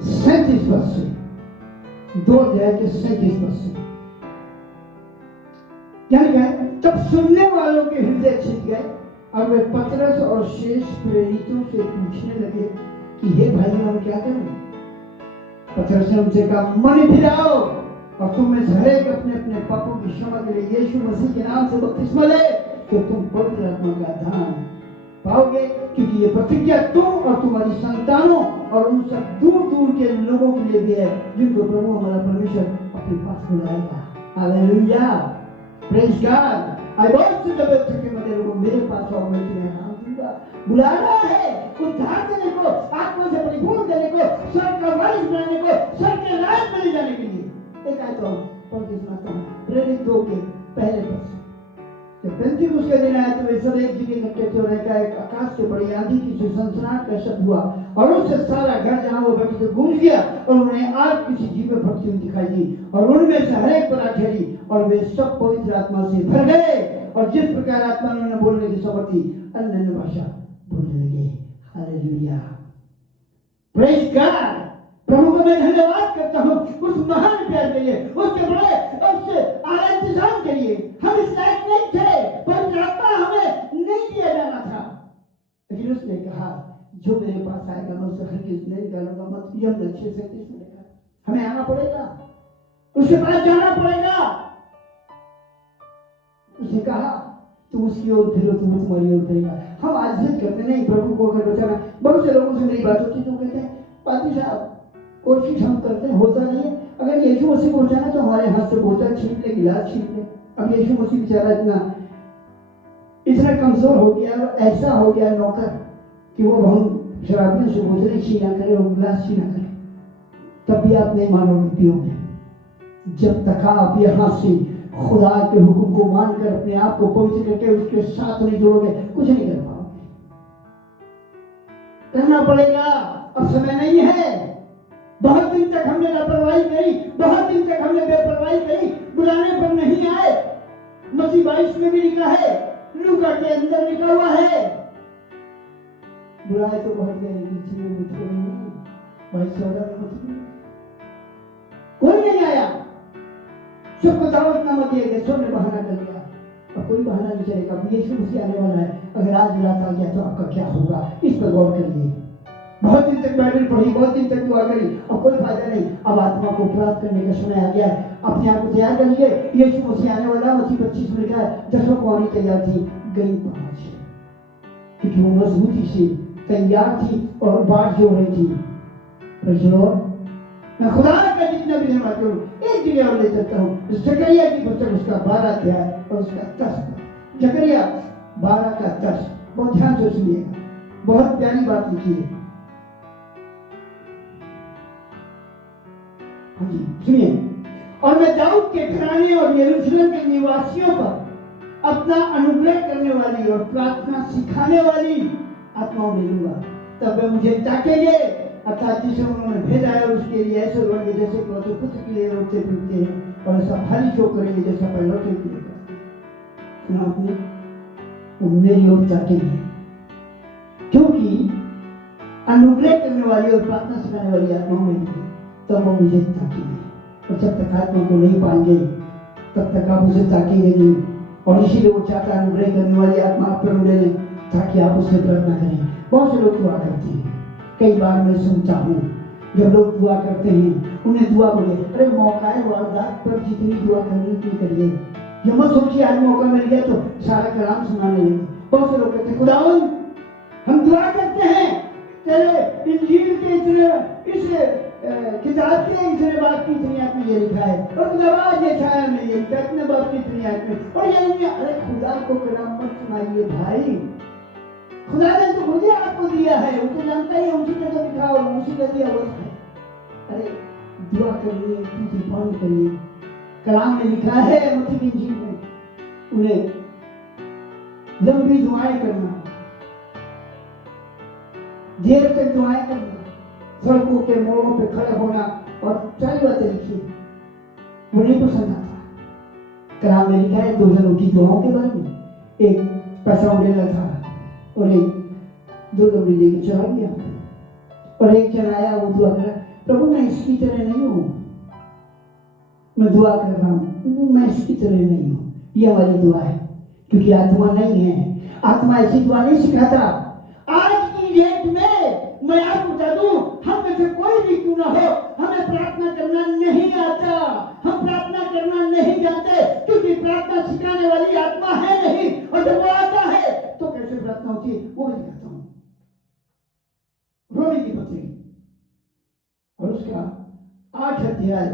37 पद से, 2 अध्याय के 37 पद से क्या लिखा है? तब सुनने वालों के हृदय छिप गए और वे पतरस और शेष प्रेरितों से पूछने लगे कि हे भाइयों, हम क्या करें? पतरस ने उनसे कहा, मन फिराओ और तुम में से हर एक अपने अपने पापों की क्षमा के लिए यीशु मसीह के नाम से बपतिस्मा ले, तो तुम पवित्र आत्मा का दान पाओगे, क्योंकि ये प्रतिज्ञा तुम और तुम्हारी संतानों और उन सब दूर दूर के लोगों के लिए भी है जिनको प्रभु हमारा परमेश्वर अपने पास बुलाएगा। Hallelujah, praise God. I want to दबे के मध्य लोगों मेरे पास आओ, मैं तुम्हें नाम दूंगा। बुलाना है उद्धार देने को, आत्मा से परिपूर्ण करने को, स्वर्ग का वारिस बनाने को, स्वर्ग के राज में ले जाने के लिए। एक आयत और पढ़ के सुनाता हूं, प्रेरित 2 के पहले पद से। जब पेंतिकुस्त का दिन आया तो वे सब एक जगह इकट्ठे थे और एक आकाश से बड़ी आंधी की सनसनाहट का शब्द हुआ और उससे सारा घर जहां वो बैठे थे गूंज गया और उन्हें आग किसी जीव में फटती हुई दिखाई दी और उनमें से हर एक पर आग ठहरी और वे सब पवित्र आत्मा से भर गए और जिस प्रकार आत्मा ने उन्हें बोलने की समझ दी, अन्य भाषा बोलने लगे। Hallelujah, praise God. प्रभु को मैं धन्यवाद करता हूँ उस महान प्यार के लिए, उसके बड़े उससे आला इंतजाम के लिए। हम इस लायक नहीं थे, पवित्र आत्मा हमें नहीं दिया जाना था, लेकिन उसने कहा जो मेरे पास आएगा मैं उसे हरगिज़ नहीं निकालूंगा। मत ये हम अच्छे से सुनेगा, हमें आना पड़ेगा, उसके पास जाना पड़ेगा। उसने कहा तुम उसकी ओर फिरो, तुम तुम्हारी ओर फिरेगा। हम आज जिद करते नहीं प्रभु को अगर बचाना। बहुत से लोगों से मेरी बात होती तो कहते हैं पादी साहब कोशिश हम करते हैं, होता नहीं है। अगर यीशु मसीह को बचाना तो हमारे हाथ से बोतल छीन ले, गिलास छीन ले। अब यीशु मसीह बेचारा इतना कमजोर हो गया और ऐसा हो गया नौकर कि वो हम शराबियों से बोतलें छीना करे और गिलास छीना करे, तब भी आप नहीं मानोगे पियोगे। जब तक आप यहाँ से खुदा के हुक्म को मानकर अपने आप को पवित्र करके उसके साथ नहीं जोड़ोगे, कुछ नहीं कर पाओगे। करना पड़ेगा, अब समय नहीं है। बहुत दिन तक हमने लापरवाही करी, बहुत दिन तक हमने बेपरवाही करी, बुलाने पर नहीं आए। मत्ती 22 में भी लिखा है, लूका के अंदर लिखा हुआ है, बुलाए तो बहुत गए लेकिन चीजें मुझको नहीं। 22:14 में मत्ती कोई नहीं आया, सबको दावत नामा दिए गए, सबने बहाना कर लिया। अब कोई बहाना नहीं चलेगा, अब यीशु मसीह आने वाला है, अगर आज रात आ गया तो आपका क्या होगा, इस पर गौर करिए। बहुत दिन तक बाइबल पढ़ी, बहुत दिन तक दुआ करी, अब कोई फायदा नहीं। अब आत्मा को प्राप्त करने का समय आ गया है, अपने आप को तैयार करिए। यीशु मसीह आने वाला, मत्ती 25 में लिखा है 10 कौड़ी तैयार थी, गई 5, क्योंकि वो मजबूती से तैयार थी और बाट जो रही थी। मैं खुदा का जितना भी निर्माण करूं, एक जगह और ले सकता हूँ, जकरिया की पुस्तक उसका 12 अध्याय और उसका 10। जकरिया 12 का 10, बहुत ध्यान से सुनिएगा, बहुत प्यारी बात लिखी है। हाँ जी सुनिए, और मैं दाऊद के घराने और यरूशलेम के निवासियों पर अपना अनुग्रह करने वाली और प्रार्थना सिखाने वाली आत्माओं ले लूंगा, तब वे मुझे ताकेंगे, अर्थात जिसे उन्होंने भेजा है, और उसके लिए ऐसे रोएंगे जैसे इकलौते पुत्र के लिए रोते पीटते हैं, और ऐसा भारी शोक करेंगे जैसा पहलौठे के लिए करते हैं। सुना आपने? वो मेरी ओर ताकेंगे, क्योंकि अनुग्रह करने वाली और प्रार्थना सिखाने वाली आत्माओं में है, तब वो मुझे ताकेंगे। और जब तक आत्मा को नहीं पाएंगे तब तक आप उसे ताकेंगे नहीं। और इसीलिए वो चाहता है अनुग्रह करने वाली आत्मा आप पर उड़े लें, ताकि आप उससे प्रार्थना करें। बहुत से लोग दुआ करते हैं, कई बार मैं सुनता हूँ जब लोग दुआ करते हैं, उन्हें दुआ बोले, अरे मौका है वारदात पर, जितनी दुआ करनी उतनी करिए। ये मत सोचिए आज मौका मिल गया तो सारा कलाम सुनाने लगे। बहुत से लोग कहते हैं, खुदावन हम दुआ करते हैं तेरे इंजील के इस किताब के इतने बात की इतनी आयत में ये लिखा है, और खुदाबाद ये छाया में ये लिखा है, इतने बात की इतनी आयत में, और ये नहीं। अरे खुदा को कलाम मत सुनाइए भाई, खुदा ने तो खुद ही आपको दिया है, वो तो जानता ही है, उसी ने तो लिखा और उसी का दिया हुआ है। अरे दुआ करिए, स्तुति पान करिए। कलाम में लिखा है मत्ती की इंजील में, उन्हें लंबी दुआएं करना, देर तक दुआएं करना, सड़कों के मोड़ों पे खड़े होना और सारी बातें लिखी, वो नहीं पसंद आता। कलाम में लिखा है 2 जनों की दुआओं के बारे में, एक पैसा उड़ेला था और एक 2 डबरी लेके चला गया, और एक जन आया, वो दुआ कर, प्रभु मैं इसकी तरह नहीं हूँ, मैं दुआ कर रहा हूँ, मैं इसकी तरह नहीं हूँ। ये हमारी दुआ है, क्योंकि आत्मा नहीं है, आत्मा ऐसी दुआ नहीं सिखाता। आज की डेट में मैं आपको बता दूं, हम में से कोई भी क्यों ना हो, हमें प्रार्थना करना नहीं आता, हम प्रार्थना करना नहीं जानते, क्योंकि प्रार्थना सिखाने वाली आत्मा है नहीं। और जब वो आता है तो कैसे प्रार्थना होती है वो मैं दिखाता हूं। रोमी की पत्री और उसका 8 अध्याय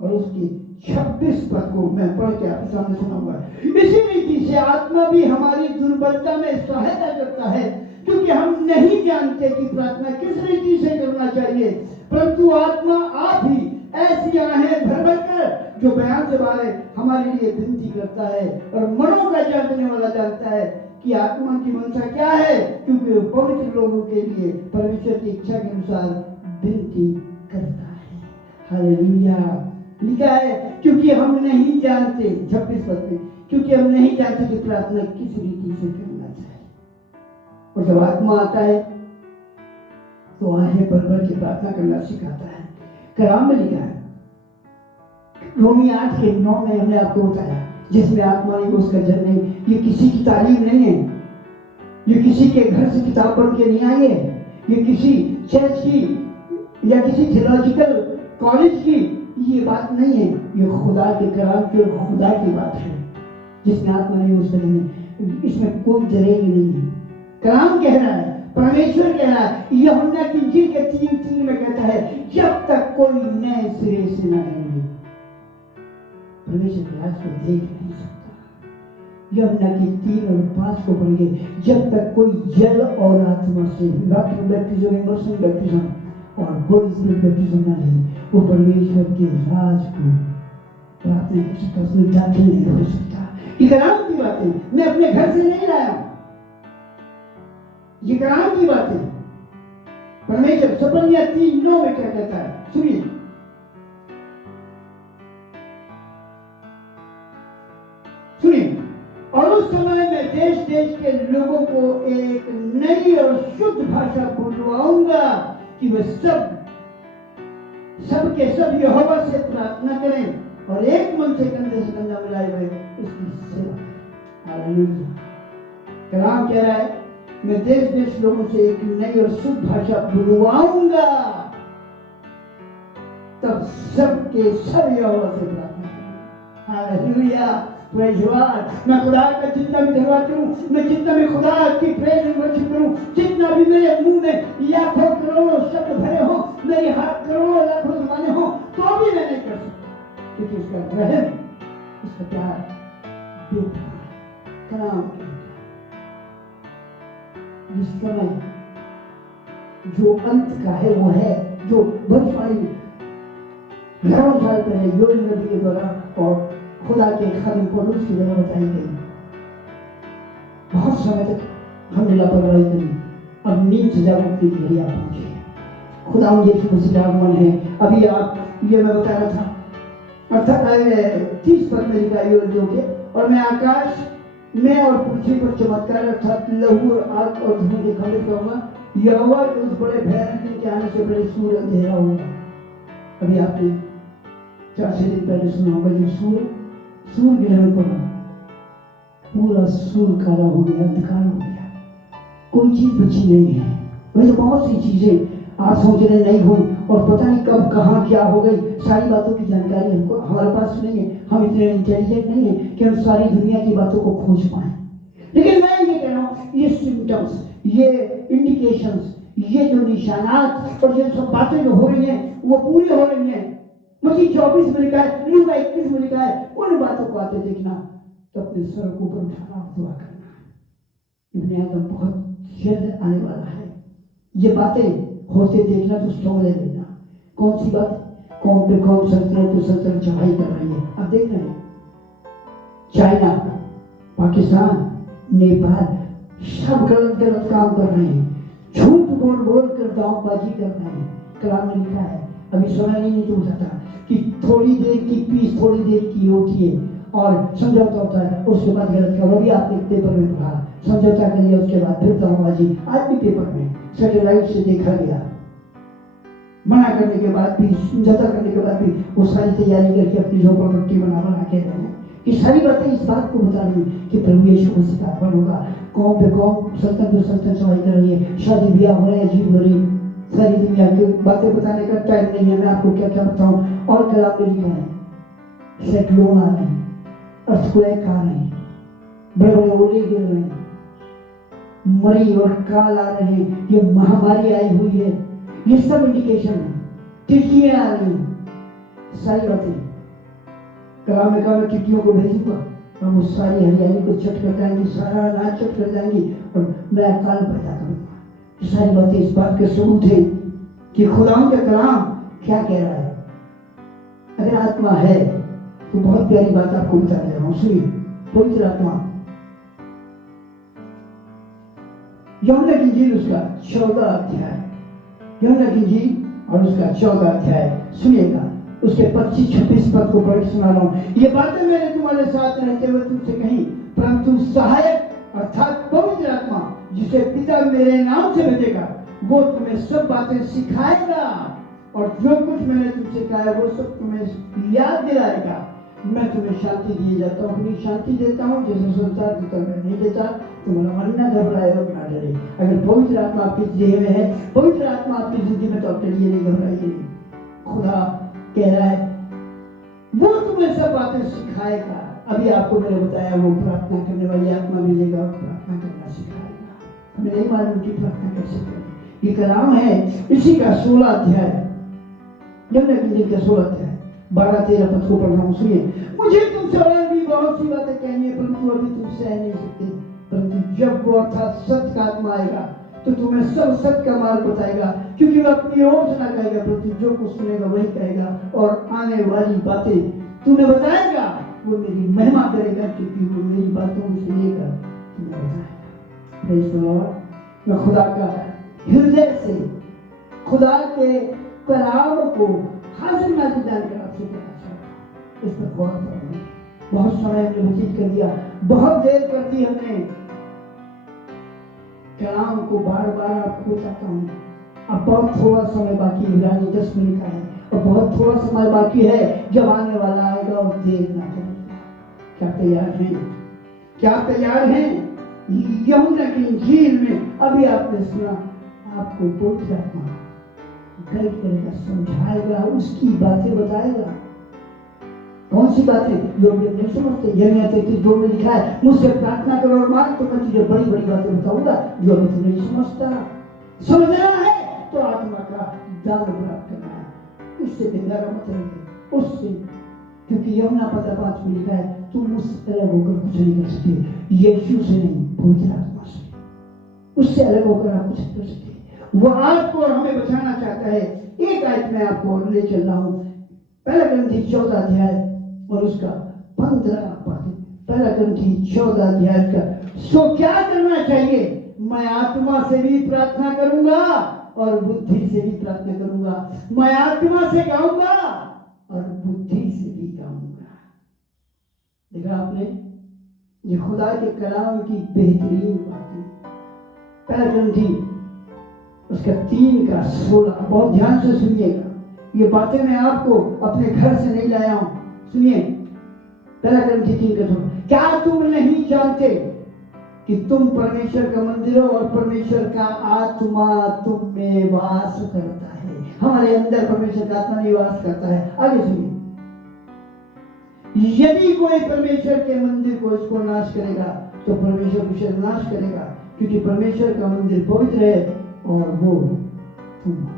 और उसकी 26 पद को मैं पढ़ के आपके सामने सुनाऊंगा। इसी रीति से आत्मा भी हमारी दुर्बलता में सहायता करता है, क्योंकि हम नहीं जानते कि प्रार्थना किस रीति से करना चाहिए, परंतु आत्मा आप ही ऐसी आहें भर भर कर जो बयान से बाहर है हमारे लिए विनती करता है, और मनों का जानने वाला जानता है कि आत्मा की मंशा क्या है, क्योंकि वो पवित्र लोगों के लिए परमेश्वर की इच्छा के अनुसार विनती करता है। हालेलुया। लिखा है क्योंकि हम नहीं जानते, 26 पद में, क्योंकि हम नहीं जानते कि प्रार्थना किस रीति से करना चाहिए। और जब आत्मा आता है तो आहें भर भर के प्रार्थना करना सिखाता है। कलाम में लिखा है, रोमी 8 के 9 में हमने आपको बताया, जिसमें आत्मा नहीं उसका जन्म नहीं। ये किसी की तालीम नहीं है, ये किसी के घर से किताब पढ़ के नहीं आई है, ये किसी चर्च की या किसी थियोलॉजिकल कॉलेज की ये बात नहीं है, ये खुदा के कलाम की और खुदा की बात है, जिसमें आत्मा नहीं उसका जन्म नहीं। इसमें कोई दरेगी नहीं है। कलाम कह रहा है, परमेश्वर कह रहा है, यूहन्ना की इंजील के 3:3 में कहता है, जब तक कोई नए सिरे से न जन्मे परमेश्वर के राज को देख नहीं सकता। यूहन्ना की 3 और 5 को पढ़िए, जब तक कोई जल और आत्मा से बैप्टिज्म, इमर्शन बैप्टिज्म और होली स्पिरिट बैप्टिज्म न ले, वो परमेश्वर के राज को प्राप्त नहीं कर सकता, उसमें दाखिल नहीं हो सकता। ये कलाम की बातें मैं अपने घर से नहीं लाया, ये कलाम की बातें परमेश्वर 3:9 में क्या कहता है, सुनिए। सुनिए, और उस समय मैं देश देश के लोगों को एक नई और शुद्ध भाषा बुलवाऊंगा कि वे सबके सब यहोवा से प्रार्थना करें और एक मन से कंधे से कंधा मिलाए हुए उसकी सेवा करें। हालेलुया। कलाम कह रहा है, मैं देश देश लोगों से एक नई और शुद्ध भाषा बुलवाऊंगा, तब सबके सब यहोवा से प्रार्थना करें। हालेलुया। Praise God. मैं खुदा का जितना भी धन्यवाद करूं, मैं जितना भी खुदा की प्रेज़ वर्शिप करूं, जितना भी मेरे मुंह में लाखों करोड़ों शब्द भरे हो, मेरे हाथ करोड़ों लाखों जमाने हो, तो भी मैं नहीं कर सकता, क्योंकि उसका रहम, उसका प्यार बेकार कलाम जिस समय जो अंत का है वो है, जो भविष्यवाणी हजारों साल पहले योएल नबी के द्वारा और खुदा के खादिम पौलुस की तरह बताई गई। बहुत समय तक हमने लापरवाही करी, अब नींद से जागरूकता की घड़ी आ पहुंची है। खुदा यीशु मसीह का आगमन है। अभी आप ये मैं बता रहा था, अर्थात 30 पद में लिखा योएल 2 के, और मैं आकाश में और पृथ्वी पर चमत्कार अर्थात लहू और आग और धुएं के खंडे करूंगा। यहोवा के उस बड़े भयानक दिन के आने से पहले सूर्य अंधेरा होगा। अभी आपने 4 दिन पहले सुना होगा, जब सूर्य ग्रहण पड़ा, पूरा सूर्य काला हो गया, अंधकार हो गया, कोई चीज बची नहीं है। वैसे बहुत सी चीजें आज सोचने नहीं हुई और पता नहीं कब कहाँ क्या हो गई। सारी बातों की जानकारी हमको हमारे पास नहीं है, हम इतने इंटेलिजेंट नहीं है कि हम सारी दुनिया की बातों को खोज पाए। लेकिन मैं ये कह रहा हूँ, ये सिम्टम्स, ये इंडिकेशंस, ये जो निशानात और ये सब बातें जो हो रही हैं वो पूरी हो रही हैं। मत्ती 24 में लिखा है, लूका 21 में लिखा है, उन बातों को आते देखना तो अपने सर को ऊपर उठाना और दुआ करना। इब्ने आदम बहुत जल्द आने वाला है। ये बातें होते देखना तो सो ले लेना। कौन सी बात? कौन पे कौन सल्तनत पे सल्तनत चढ़ाई कर रही है। अब देख रहे हैं चाइना, पाकिस्तान, नेपाल सब गलत गलत काम कर रहे हैं, झूठ बोल बोल कर दांवबाजी कर रहे हैं। कलाम में लिखा है, अभी समय नहीं तो बताता कि थोड़ी देर की पीस थोड़ी देर की होती है और समझौता होता है, उसके बाद गलत करो। अभी आपने पेपर में पढ़ा, समझौता करिए उसके बाद फिर दांवबाजी। आज भी पेपर में सैटेलाइट से देखा गया, मना करने के बाद भी, समझौता करने के बाद भी वो सारी तैयारी करके अपनी झोपड़पट्टी बना के रहे हैं। ये सारी बातें इस बात को बता रही है कि प्रभु यीशु मसीह का आगमन होगा। कौम पे कौम, सल्तनत पे सल्तनत चढ़ाई कर रही है, शादी ब्याह हो रहे हैं, अजीब हो रही, सारी दुनिया की बातें बताने का टाइम नहीं है। मैं आपको क्या क्या बताऊं। और कलाम में लिखा है, साइक्लोन आ रहे हैं, अर्थक्वेक आ रहे हैं, बड़े बड़े ओले गिर रहे हैं, मरी और काल आ रहे हैं, ये महामारी आई हुई है, ये सब इंडिकेशन है। टिड्डियां आ रही हैं, सारी बातें। कलाम में कहा, मैं टिड्डियों को भेजूंगा और वो सारी हरियाली को चट कर जाएंगी, सारा अनाज चट कर जाएंगी और मैं अकाल पैदा करूंगा। ये सारी बातें इस बात के सबूत है कि खुदा का कलाम क्या कह रहा है। अगर आत्मा है तो बहुत प्यारी बात आपको बता रहा हूं, सुनिए। पवित्र आत्मा, यूहन्ना की इंजील उसका 14 अध्याय, यूहन्ना की इंजील और उसका 14 अध्याय सुनिएगा। उसके 25-26 पद को पढ़ के सुना रहा हूं। ये बातें मैंने तुम्हारे साथ रहते हुए तुमसे कही, परंतु सहायक अर्थात पवित्र आत्मा जिसे पिता मेरे नाम से भेजेगा, वो तुम्हें सब बातें सिखाएगा और जो कुछ मैंने तुमसे कहा है वो सब तुम्हें याद दिलाएगा। मैं तुम्हें शांति दिए जाता हूँ, अपनी शांति देता हूँ, जैसे संसार देता मैं नहीं देता। तुम्हारा मन न घबराए और न डरे। अगर पवित्र आत्मा आपकी देह में है, पवित्र आत्मा आपकी जिंदगी में, तो आपके लिए नहीं घबराइए। खुदा कह रहा है वो तुम्हें सब बातें सिखाएगा। अभी आपको मैंने बताया वो प्रार्थना करने वाली आत्मा मिलेगा और प्रार्थना करना सिखाएगा। हमें नहीं मालूम कि प्रार्थना कैसे करें। ये कलाम है इसी का 16 अध्याय, यूहन्ना की इंजील का 16 अध्याय 12-13 पद को पढ़ रहा हूँ, सुनिए। मुझे तुमसे और भी बहुत सी बातें कहनी है, परंतु अभी तुम सह नहीं सकते। परंतु जब वो अर्थात सत्य का आत्मा आएगा तो तुम्हें सब सत्य का मार्ग बताएगा, क्योंकि वह अपनी ओर से ना कहेगा, परंतु जो कुछ सुनेगा वही कहेगा और आने वाली बातें तुम्हें बताएगा। वो मेरी महिमा करेगा, क्योंकि वो मेरी बातों में से लेकर तुम्हें बताएगा। Praise the Lord. मैं खुदा का हृदय से खुदा के कलाम को हाजिर नाजिर जानकर आपसे कहना चाहता हूँ, इस पर गौर करें। बहुत समय हमने व्यतीत कर दिया, बहुत देर कर दी हमने। कलाम को बार बार आपको बताता हूँ, अब बहुत थोड़ा समय बाकी है, इब्रानी 10 मिनट का है और बहुत थोड़ा समय बाकी है जब आने वाला आएगा और देर ना करेगा। क्या तैयार हैं? क्या तैयार हैं? यूहन्ना की इंजील में अभी आपने सुना, आपको पवित्र आत्मा गाइड करेगा, समझाएगा, उसकी बातें बताएगा। कौन सी बातें जो लोग नहीं समझते? यिर्मयाह 33:2 में लिखा है, मुझसे प्रार्थना करो और मांग तो मैं तुझे बड़ी बड़ी बातें बताऊंगा जो अभी तू नहीं समझता। समझना है तो आत्मा का दान प्राप्त करना है, इससे बेगारा मत रहिए, उससे। क्योंकि यूहन्ना 15:5 में लिखा है, तुम मुझसे अलग होकर कुछ नहीं कर सकते, यीशु से नहीं, पवित्र आत्मा से। उससे अलग होकर आप कुछ कर सकते। वो आपको और हमें बचाना चाहता है। एक आयत में आपको ले चल रहा हूँ, पहला ग्रंथी 14 अध्याय और उसका 15 पद। पहला ग्रंथी 14 अध्याय का, सो क्या करना चाहिए? मैं आत्मा से भी प्रार्थना करूंगा और बुद्धि से भी प्रार्थना करूंगा। मैं आत्मा से गाऊंगा और बुद्धि से भी गाऊंगा। देखा आपने, ये खुदा के कलाम की बेहतरीन बातें। पहला ग्रंथी उसका 3:16, बहुत ध्यान से सुनिएगा। ये बातें मैं आपको अपने घर से नहीं लाया हूं, सुनिए। पहला ग्रंथी 3:16, क्या तुम नहीं जानते कि तुम परमेश्वर का मंदिर हो और परमेश्वर का आत्मा तुम में वास करता है? हमारे अंदर परमेश्वर का आत्मा निवास करता है। आगे सुनिए, यदि कोई परमेश्वर के मंदिर को इसको नाश करेगा तो परमेश्वर उसे नाश करेगा, क्योंकि परमेश्वर का मंदिर पवित्र है और वो तुम हो।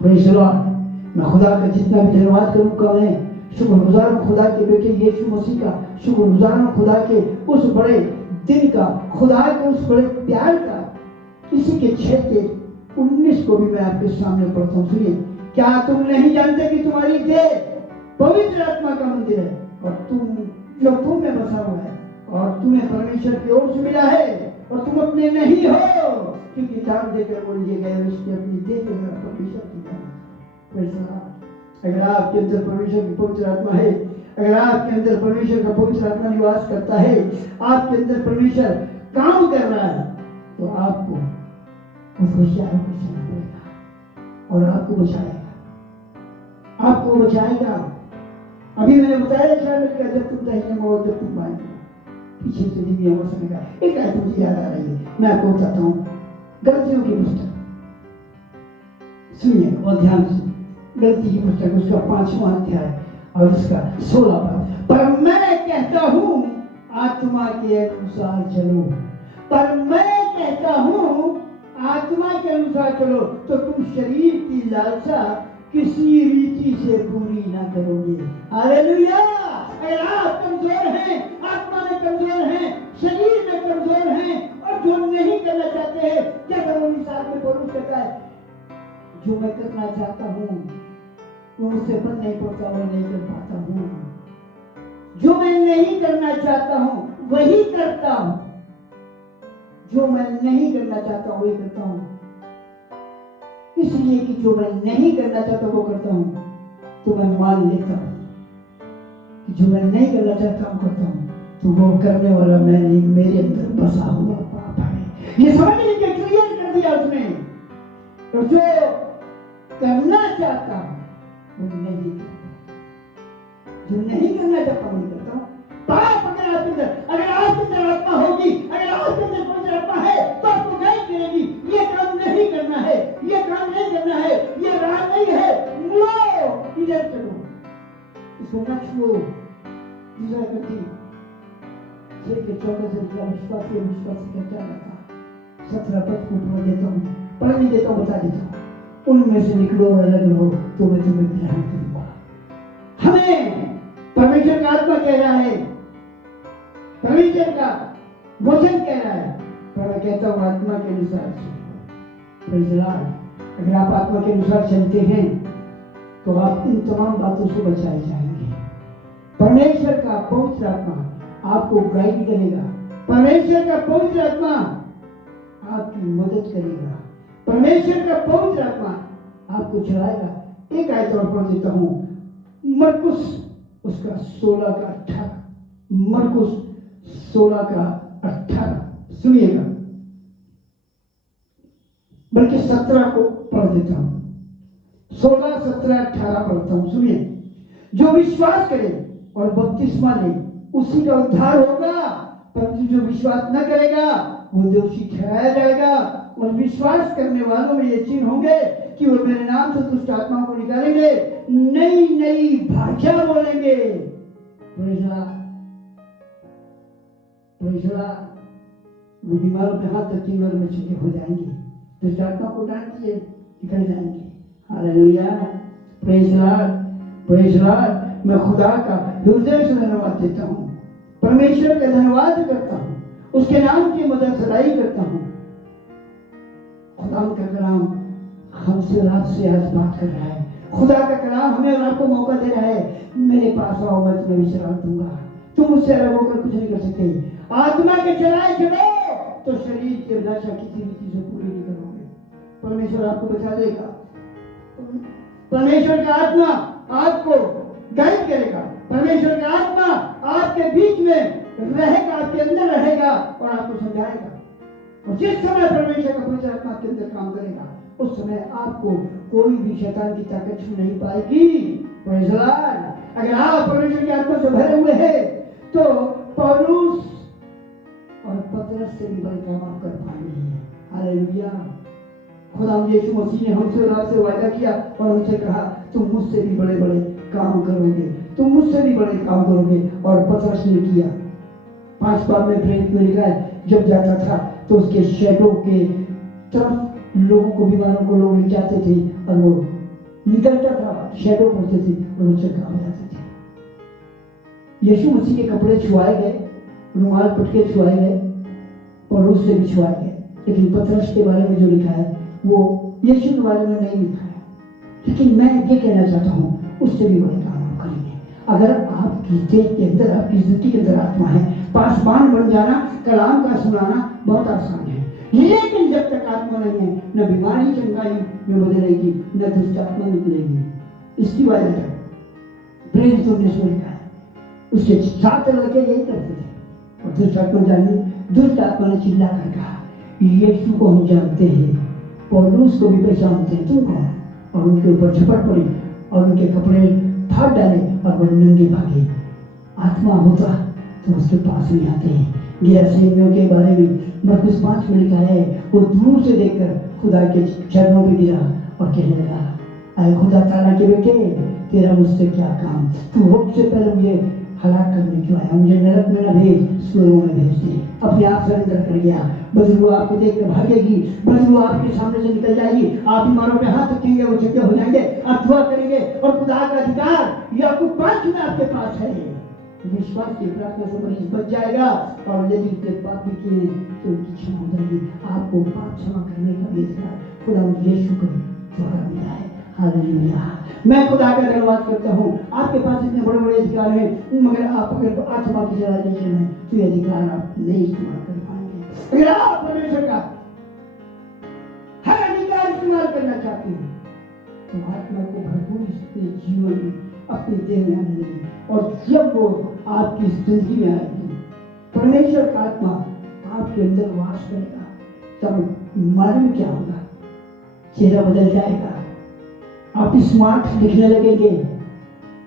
Praise Lord. मैं खुदा का जितना भी धन्यवाद करूं कम है। शुक्रगुजार हूं खुदा के बेटे यीशु मसीह का, शुक्रगुजार हूं खुदा के उस बड़े दिन का, खुदा के उस बड़े प्यार का। इसी के 6:19 को भी मैं आपके सामने पढ़ता हूं, सुनिए। क्या तुम नहीं जानते कि तुम्हारी देह पवित्र आत्मा का मंदिर है और तुम जो तुम में बसा हुआ है और तुम्हें परमेश्वर की ओर से मिला है और तुम अपने नहीं हो, क्योंकि दान देकर वो लिए गए, उसकी अपनी देह देकर परमेश्वर की महिमा। अगर आपके अंदर परमेश्वर की पवित्र आत्मा है, अगर आपके अंदर परमेश्वर का पवित्र आत्मा निवास करता है, आपके अंदर परमेश्वर काम कर रहा है, तो आपको उस होशियार को चलना पड़ेगा और आपको बचाएगा, आपको बचाएगा। अभी मैंने बताया शामिल का, जब तुम दाहिने मोड़ जब तुम बाएं मोड़, पीछे से भी हो सकेगा। एक आयत मुझे याद आ रही है, मैं आपको बताता हूँ। गलतियों की पुस्तक सुनिए और ध्यान से। गलती की पुस्तक उसका 5वां अध्याय और उसका 16 पद। पर मैं कहता हूँ आत्मा के अनुसार चलो, पर मैं कहता हूँ आत्मा के अनुसार चलो, तो तुम शरीर की लालसा किसी रीति से पूरी ना करोगे। हालेलुया। अगर आप कमजोर हैं, आत्मा में कमजोर हैं, शरीर में कमजोर हैं और जो नहीं करना चाहते हैं, जैसा वो मिसाल में पौलुस कहता है, जो मैं करना चाहता हूँ वो मुझसे बन नहीं पड़ता, वो नहीं कर पाता हूँ। जो मैं नहीं करना चाहता हूँ वही करता हूँ, जो मैं नहीं करना चाहता हूँ वही करता हूँ। इसलिए कि जो मैं नहीं करना चाहता वो करता हूँ, तो मैं मान लेता हूँ कि जो मैं नहीं करना चाहता हूँ करता हूँ, तो वो करने वाला मैं नहीं, मेरे अंदर बसा हुआ पाप है। ये समझ लीजिए, क्लियर कर दिया उसने। तो जो करना चाहता हूँ वो नहीं करता, जो नहीं करना चाहता हूँ नहीं करता हूँ। पाप अगर आपके अंदर आत्मा होगी, अगर आपके अंदर पवित्र आत्मा है, तो आपको गाइड करेगी, ये काम नहीं करना है, ये काम नहीं करना है, ये राह नहीं है, मुड़ो, इधर चलो, इसको न छुओ। दूसरा करती 6:14 से विश्वासी का क्या था। 17 पद को पढ़ देता हूँ, पढ़ नहीं देता हूँ, बता देता हूँ। उनमें से निकलो और अलग रहो, तो मैं तुम्हें ग्रहण करूंगा। हमें परमेश्वर का आत्मा कह रहा है, परमेश्वर का वचन कह रहा है, पर मैं कहता हूँ आत्मा के अनुसार चलो। Praise Lord. अगर आप आत्मा के अनुसार चलते हैं तो आप इन तमाम बातों से बचाए जाएंगे। परमेश्वर का पवित्र आत्मा आपको गाइड करेगा, परमेश्वर का पवित्र आत्मा आपकी मदद करेगा, परमेश्वर का पवित्र आत्मा आपको चलाएगा। एक आयत और पढ़ देता हूँ, मरकुस उसका 16 का 18, मरकुस 16 का 18 सुनिएगा, बल्कि 17 को पढ़ देता हूँ, 16, 17, 18 पढ़ता हूँ, सुनिए। जो विश्वास करे और बपतिस्मा ले उसी का उद्धार होगा, परंतु जो विश्वास न करेगा वो दोषी ठहराया जाएगा। और विश्वास करने वालों में ये चिन्ह होंगे कि वो मेरे नाम से दुष्ट आत्माओं को निकालेंगे, नई नई भाषा बोलेंगे। वो बीमारों पे हाथ रखेंगे और बच्चे के हो जाएंगे, दुष्ट आत्मा को डांट दिए निकल जाएंगे। Hallelujah, praise Lord, praise Lord. मैं खुदा का हृदय से धन्यवाद देता हूँ, परमेश्वर का धन्यवाद करता हूँ, उसके नाम की मदद सराई करता हूँ। खुदा का कलाम हमसे रात से आज बात कर रहा है। खुदा का कलाम हमें और आपको मौका दे रहा है, मेरे पास आओ, मैं तुम्हें विश्राम दूंगा। तुम मुझसे अलग होकर कुछ नहीं कर सकते। आत्मा के चलाए चलो तो शरीर की अभिलाषा किसी भी चीज से पूरी नहीं करोगे। परमेश्वर आपको बचा देगा। परमेश्वर का आत्मा आपको गाइड करेगा। परमेश्वर का आत्मा आपके बीच में रहेगा, आपके अंदर रहेगा और आपको समझाएगा। और जिस समय परमेश्वर का पवित्र आत्मा आपके अंदर काम करेगा, उस समय आपको कोई भी शैतान की ताकत छू नहीं पाएगी। Praise Lord. अगर आप परमेश्वर की आत्मा से भरे हुए हैं तो पौलुस और पतरस से भी बड़े काम आप कर पाएंगे। हालेलुया। खुदा यीशु मसीह ने हमसे और आपसे वादा किया और हमसे कहा, तुम मुझसे भी बड़े बड़े काम करोगे, तुम मुझसे भी बड़े काम करोगे। और पतरस ने किया। 5 बार में प्रेरित में लिखा है, जब जाता था तो उसके शैडो के तरफ लोगों को, बीमारों को लोग ले जाते थे और वो निकलता था, शैडो पड़ते थे और उनसे काम हो जाते थे। यीशु मसीह के कपड़े छुआए गए, रुमाल पटके छुआए गए और उससे भी छुआए गए, लेकिन पतरस के बारे में जो लिखा है वो यीशु के बारे में नहीं लिखा है। लेकिन मैं ये कहना चाहता हूँ, उससे भी बड़े काम आप करेंगे। अगर आपकी देह के अंदर, आपकी जिंदगी के अंदर आत्मा है, पासवान बन जाना, कलाम का सुनाना बहुत आसान है। लेकिन जब तक आत्मा नहीं है, न बीमारी चंगाई में बदलेगी, न दुष्ट आत्मा निकलेगी। इसकी वजह है प्रेरित ने लिखा है, उसके 7 लड़के यही करते थे। और दुष्ट आत्मा जानी, दुष्ट आत्मा ने चिल्ला कर कहा, यीशु को हम जानते हैं, पौलुस को भी पहचानते हैं, तुम कौन? और उनके ऊपर झपट पड़ी और उनके कपड़े फाड़ डाले और वो नंगे भागे। आत्मा होता तो उसके पास नहीं आते हैं। गिरासेनियों के बारे में मरकुस 5 में लिखा है, वो दूर से देखकर खुदा के चरणों पे गिरा और कहने लगा, आए खुदा ताला के बेटे, तेरा मुझसे क्या काम? तू वक्त से पहले मुझे हलाक करने क्यों आया? मुझे नरक में न भेज, स्वर्गों में भेज दे। अपने आप सरेंडर कर गया। बदबू आपको देख कर भागेगी, बदबू आपके सामने से निकल जाएगी। आप बीमारों पे हाथ रखेंगे, वो चंगे हो जाएंगे, आप दुआ करेंगे और खुदा का अधिकार याकूब 5 में आपके पास है। विश्वास की प्रार्थना से मरीज बच जाएगा और यदि उसने पाप भी किए तो उनकी क्षमा हो जाएगी। आपको पाप क्षमा करने का भी अधिकार खुदा यीशु को द्वारा मिला है। हालेलुया। मैं खुदा का धन्यवाद करता हूँ। आपके पास इतने बड़े बड़े अधिकार हैं, मगर आप अगर आत्मा की चलाने में तो ये अधिकार आप नहीं इस्तेमाल कर पाएंगे। अगर आप परमेश्वर का हर अधिकार इस्तेमाल करना चाहते हैं तो आत्मा को भरपूर अपने जीवन में, अपने देह में आने लगी। और जब वो आपकी जिंदगी में आएगी, परमेश्वर का आत्मा आपके अंदर वास करेगा, तब मालूम क्या होगा? चेहरा बदल जाएगा, आप स्मार्ट दिखने लगेंगे,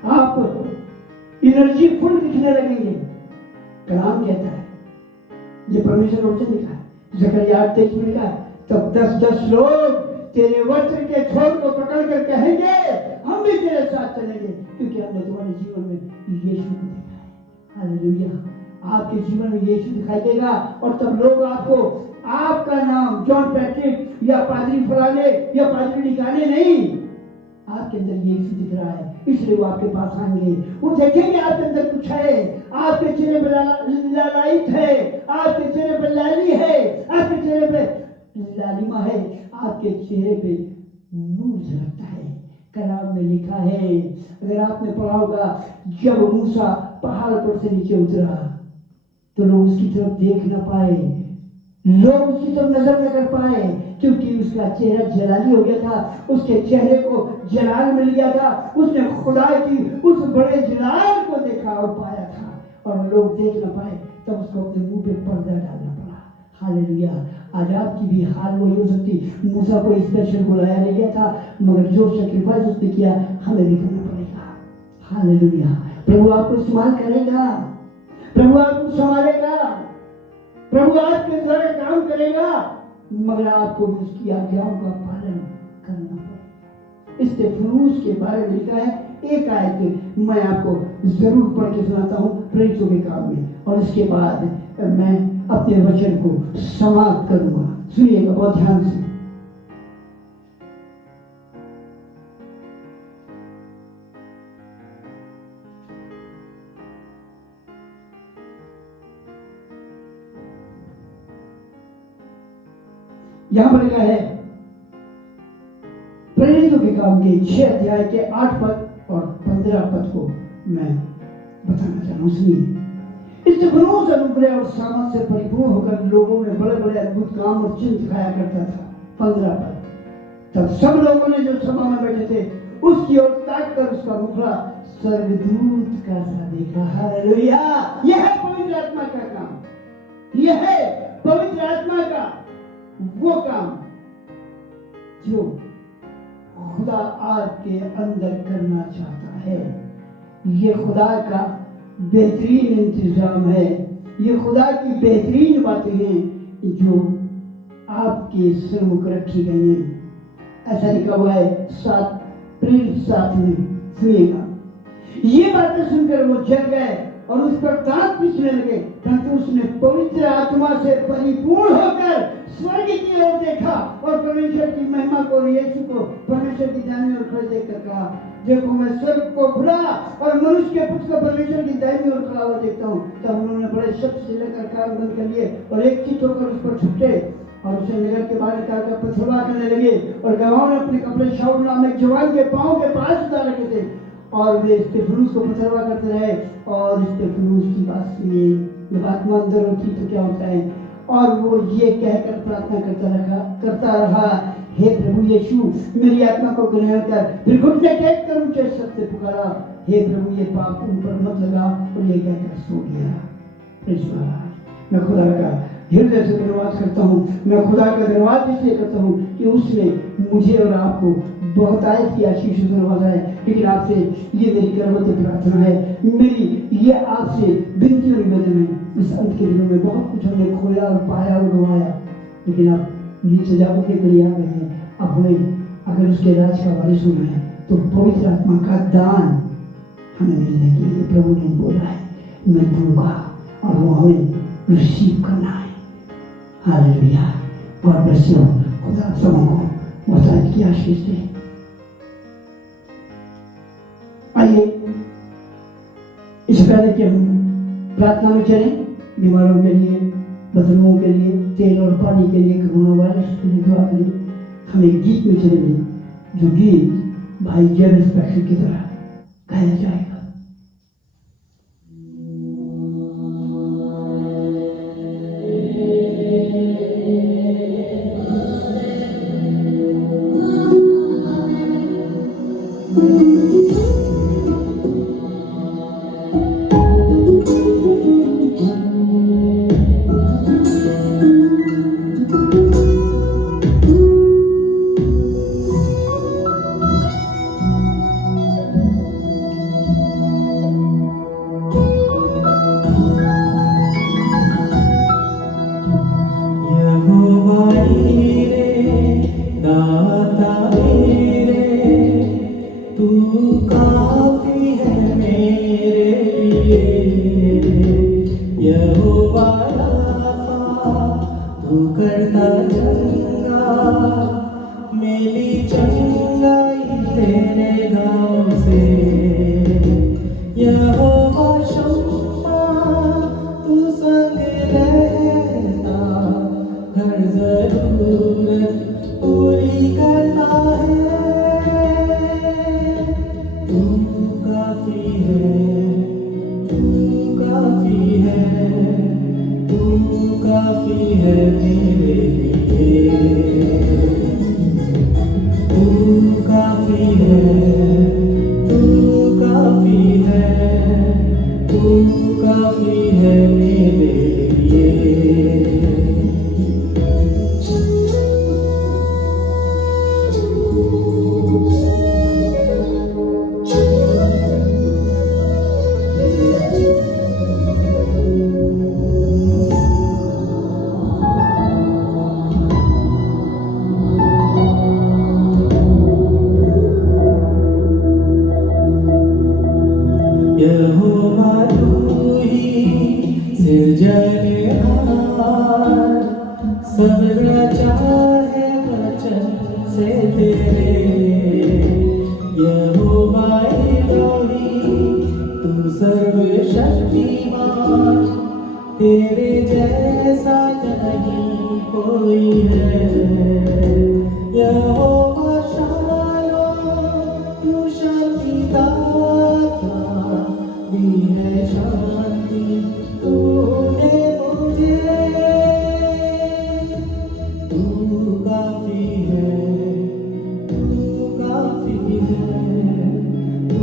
आप एनर्जी फुल दिखने लगेंगे। कलाम कहता है, ये परमेश्वर का वचन लिखा है, ज़करिया 8:23 में लिखा है, तब 10-10 लोग तेरे वस्त्र के छोर को पकड़ कर कहेंगे, हम भी तेरे साथ चलेंगे, क्योंकि हमने तुम्हारे जीवन में यीशु को देखा है। हालेलुया। आपके जीवन में यीशु दिखाई देगा और तब लोग आपको, आपका नाम जॉन पैट्रिक या पादरी फलाने या पादरी निकाले नहीं, आपके अंदर यीशु दिख रहा है, इसलिए वो आपके पास आएंगे। वो देखेंगे आपके अंदर कुछ है, आपके चेहरे पर लालायित है, आपके चेहरे पर लाली है, आपके चेहरे पे लालिमा है, आपके चेहरे पे नूर झलकता है। कलाम में लिखा है, अगर आपने पढ़ा होगा, जब मूसा पहाड़ पर से नीचे उतरा तो लोग उसकी तरफ देख न पाए, लोग उसकी तरफ नजर न कर पाए, क्योंकि उसका चेहरा जलाली हो गया था, उसके चेहरे को जलाल मिल गया था। उसने खुदा की उस बड़े जलाल को देखा और पाया था, और लोग देख न पाए, तब उसको अपने मुंह पे पर्दा डालना पड़ा। हालेलुया। आज आपकी भी हाल वही हो सकती। मूसा को स्पेशल बुलाया नहीं गया था, मगर जो सेक्रीफाइस उसने किया हमें भी करना पड़ेगा। हालेलुया। प्रभु आपको इस्तेमाल करेगा, प्रभु आपको संभालेगा, प्रभु आपके सारे काम करेगा, मगर आपको भी उसकी आज्ञाओं का पालन करना पड़ेगा। स्तेफनूस के बारे में लिखा है, एक आयत मैं आपको जरूर पढ़ के सुनाता हूँ प्रेरितों के काम में, और इसके बाद मैं अपने वचन को समाप्त करूंगा। सुनिएगा बहुत ध्यान से। यहां पर लिखा है प्रेरितों के काम के 6 अध्याय के 8 पद और 15 पद को मैं बताना चाह रहा हूं। सुनिए। स्तेफनूस अनुग्रह और सामर्थ से परिपूर्ण होकर लोगों में बड़े बड़े अद्भुत काम और चिन्ह दिखाया करता था। 15 पद। तब सब लोगों ने जो सभा में बैठे थे उसकी ओर ताक कर उसका मुखड़ा स्वर्गदूत का सा देखा। हालेलुया। यह है पवित्र आत्मा का काम, यह है पवित्र आत्मा का वो काम जो खुदा आपके अंदर करना चाहता है। ये खुदा का बेहतरीन इंतजाम है, ये खुदा की बेहतरीन बातें हैं जो आपके सम्मुख रखी गई हैं। ऐसा लिखा हुआ है 7 प्रेरित 7 में। सुनिएगा। ये बातें सुनकर वो जल गए और उस पर दांत पीसने लगे, परंतु उसने पवित्र आत्मा से परिपूर्ण होकर स्वर्ग की ओर देखा और परमेश्वर की महिमा को और यीशु को परमेश्वर की दाहिनी ओर खड़े देखकर कहा, देखो मैं स्वर्ग को खुला और मनुष्य के पुत्र को परमेश्वर की दाहिनी ओर खड़ा हुआ देखता हूँ। तब उन्होंने बड़े शब्द से लेकर कान बंद कर लिए और एक चित होकर उस पर छुटे और उसे नगर के बाहर निकालकर पथरवाह करने लगे। और गवाहों ने अपने कपड़े शाऊल नाम एक जवान के पांव के पास उतार रखे थे और वे स्तेफनूस को पथरवाह करते रहे। और स्तेफनूस की बात सुनिए, जब आत्मा अंदर होती तो क्या होता है, और वो ये कहकर प्रार्थना करता रहा, हे प्रभु यीशु मेरी आत्मा को ग्रहण कर। फिर घुटने टेक कर ऊंचे शब्द से पुकारा, हे प्रभु ये पाप उन पर मत लगा, और ये कहकर सो गया। मैं खुदा का हृदय से धन्यवाद करता हूँ। मैं खुदा का धन्यवाद इसलिए करता हूँ कि उसने मुझे और आपको बहुत आयत की आशीष नवाजा है। लेकिन आपसे ये मेरी करवत प्रार्थना है, मेरी ये आपसे विनती और निवेदन है। इस अंत के दिनों में बहुत कुछ हमने खोया और पाया और गंवाया, लेकिन अब नीचे जाकर के लिए आ गए हैं। अब हमें अगर उसके राज का वारिस होना है तो पवित्र आत्मा का दान हमें मिलने के लिए प्रभु ने बोला है, मैं दूंगा और वो हमें रिसीव करना है। हालेलुया। God bless you. खुदा सबको बहुत की आशीष दे। आइए इस पहले कि हम प्रार्थना में चलें, बीमारों के लिए, बदलुओं के लिए, तेल और पानी के लिए, कोरोना वायरस के लिए दुआ के लिए, हम एक गीत में चलेंगे जो गीत भाई जेम्स पैट्रिक की तरह गाया जाएगा। काफी है मेरे लिए। काफी है मेरे लिए। यहोवा तू ही सिरजनहार, सब रचा है वचन से तेरे। यहोवा एलोही तू सर्वशक्तिमान, तेरे जैसा नहीं कोई है। यहोवा शालोम तू शांतिदाता, दी है शांति तूने मुझे। तू काफी है, तू काफी है, तू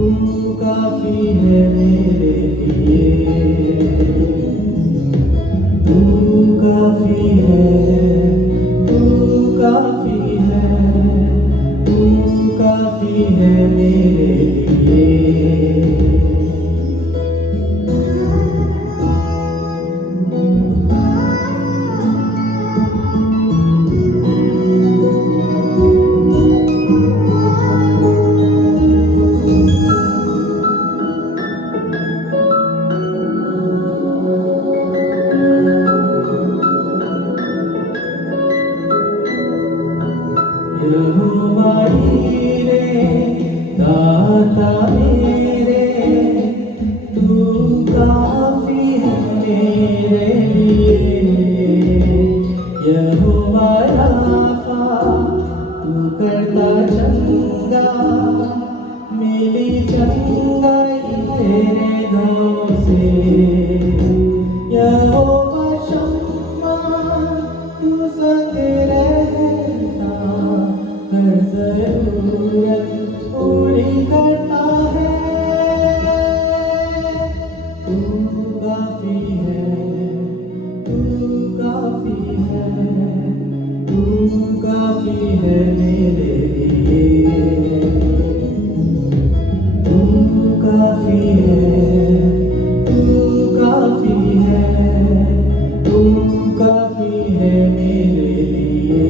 काफी है मेरे लिए। तू काफी है, तू काफी है, तू काफी है मेरे लिए। यहोवा हीरे दाता मेरे, तू काफी है मेरे लिए। यहोवा राफा तू करता चंगा, मिली चंगाई तेरे नाम से। यहोवा शम्मा तू संग रहता, हर जरूरत पूरी करता है। तू काफी है, तू काफी है, तू काफी है मेरे लिए। तू काफी है, तू काफी है, तू काफी है मेरे लिए।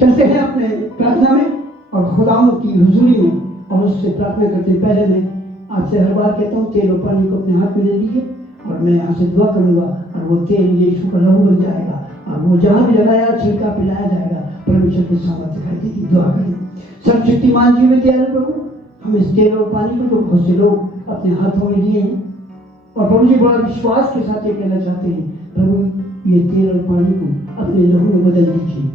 चलते हैं अपने प्रार्थना में और खुदावंद की हुजूरी में, और उससे प्रार्थना करते पहले मैं आपसे हर बार कहता हूँ तेल और पानी को अपने हाथ में ले लीजिए, और मैं यहाँ से दुआ करूँगा और वो तेल यीशु का लहू बन जाएगा, और वो जहाँ भी लगाया छिड़का पिलाया जाएगा, परमेश्वर की सामर्थ दिखाई देगी। दुआ करें। सर्वशक्तिमान जीवित दयालु प्रभु, हम इस तेल और पानी को जो बहुत से लोग अपने हाथों में लिए हैं, और प्रभु जी बड़ा विश्वास के साथ ये कहना चाहते हैं, प्रभु ये तेल और पानी को अपने लहू में बदल दीजिए।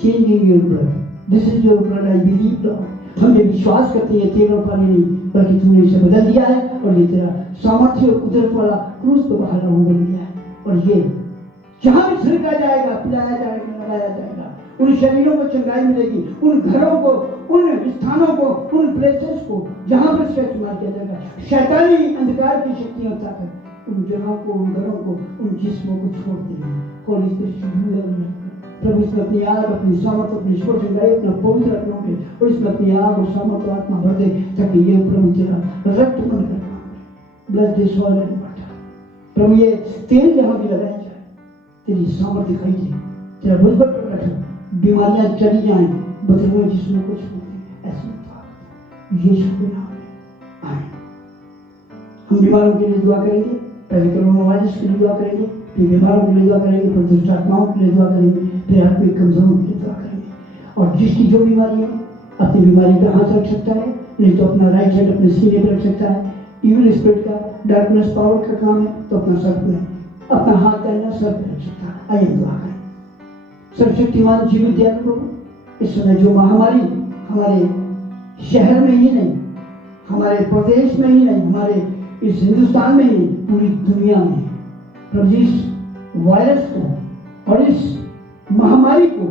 Changing your blood. This is your blood, I believe, Lord. हम ये विश्वास करते हैं तेल और पानी नहीं, बल्कि तूने इसे बदल दिया है, और ये तेरा सामर्थ्य और कुदरत वाला क्रूस पे बाहर लहू बन गया है, और ये जहाँ भी छिड़का जाएगा, पिलाया जाएगा, लगाया जाएगा, उन शरीरों को चंगाई मिलेगी, उन घरों को, उन स्थानों को, उन प्लेसेस को जहाँ पर इसका इस्तेमाल किया जाएगा, शैतानी अंधकार की शक्तियाँ ताकत उन जगहों को, उन घरों को, उन जिस्मों को छोड़ देंगे। और इस प्रभु इसमें अपनी आग, अपनी सामर्थ, अपनी स्पर्शंगाई, अपना पवित्र रखना है, और इसमें अपनी आग और सामर्थ और आत्मा भर दे, ताकि ये प्रभु तेरा रक्त बनकर काम करे। Blood this oil and water. प्रभु ये तेल जहाँ भी लगाया जाए, तेरी सामर्थ दिखाई दे, तेरा बुझबट प्रकट हो, बीमारियां चली जाएं, बदलुओं जिसमें कुछ हो ऐसे यीशु के नाम में आए। हम बीमारों के लिए दुआ करेंगे, पहले कोरोना वायरस के लिए दुआ करेंगे, फिर बीमारों के लिए दुआ करेंगे, फिर दुष्ट आत्माओं के लिए दुआ करेंगे, फिर आत्मिक कमजोरों के लिए दुआ करेंगे। और जिसकी जो बीमारी है, अपनी बीमारी का हाथ रख सकता है, नहीं तो अपना राइट हैंड अपने सीने पर रख सकता है। इविल स्पिरिट का, डार्कनेस पावर का काम है, तो अपना सर में अपना हाथ दाहिना सर पर रख सकता है। आइए दुआ करें। सर्वशक्तिमान जीवित दयालु प्रभु, इस समय जो महामारी हमारे शहर में ही नहीं, हमारे प्रदेश में ही नहीं, हमारे इस हिंदुस्तान में ही नहीं, पूरी दुनिया में प्रभु जी इस वायरस को और इस महामारी को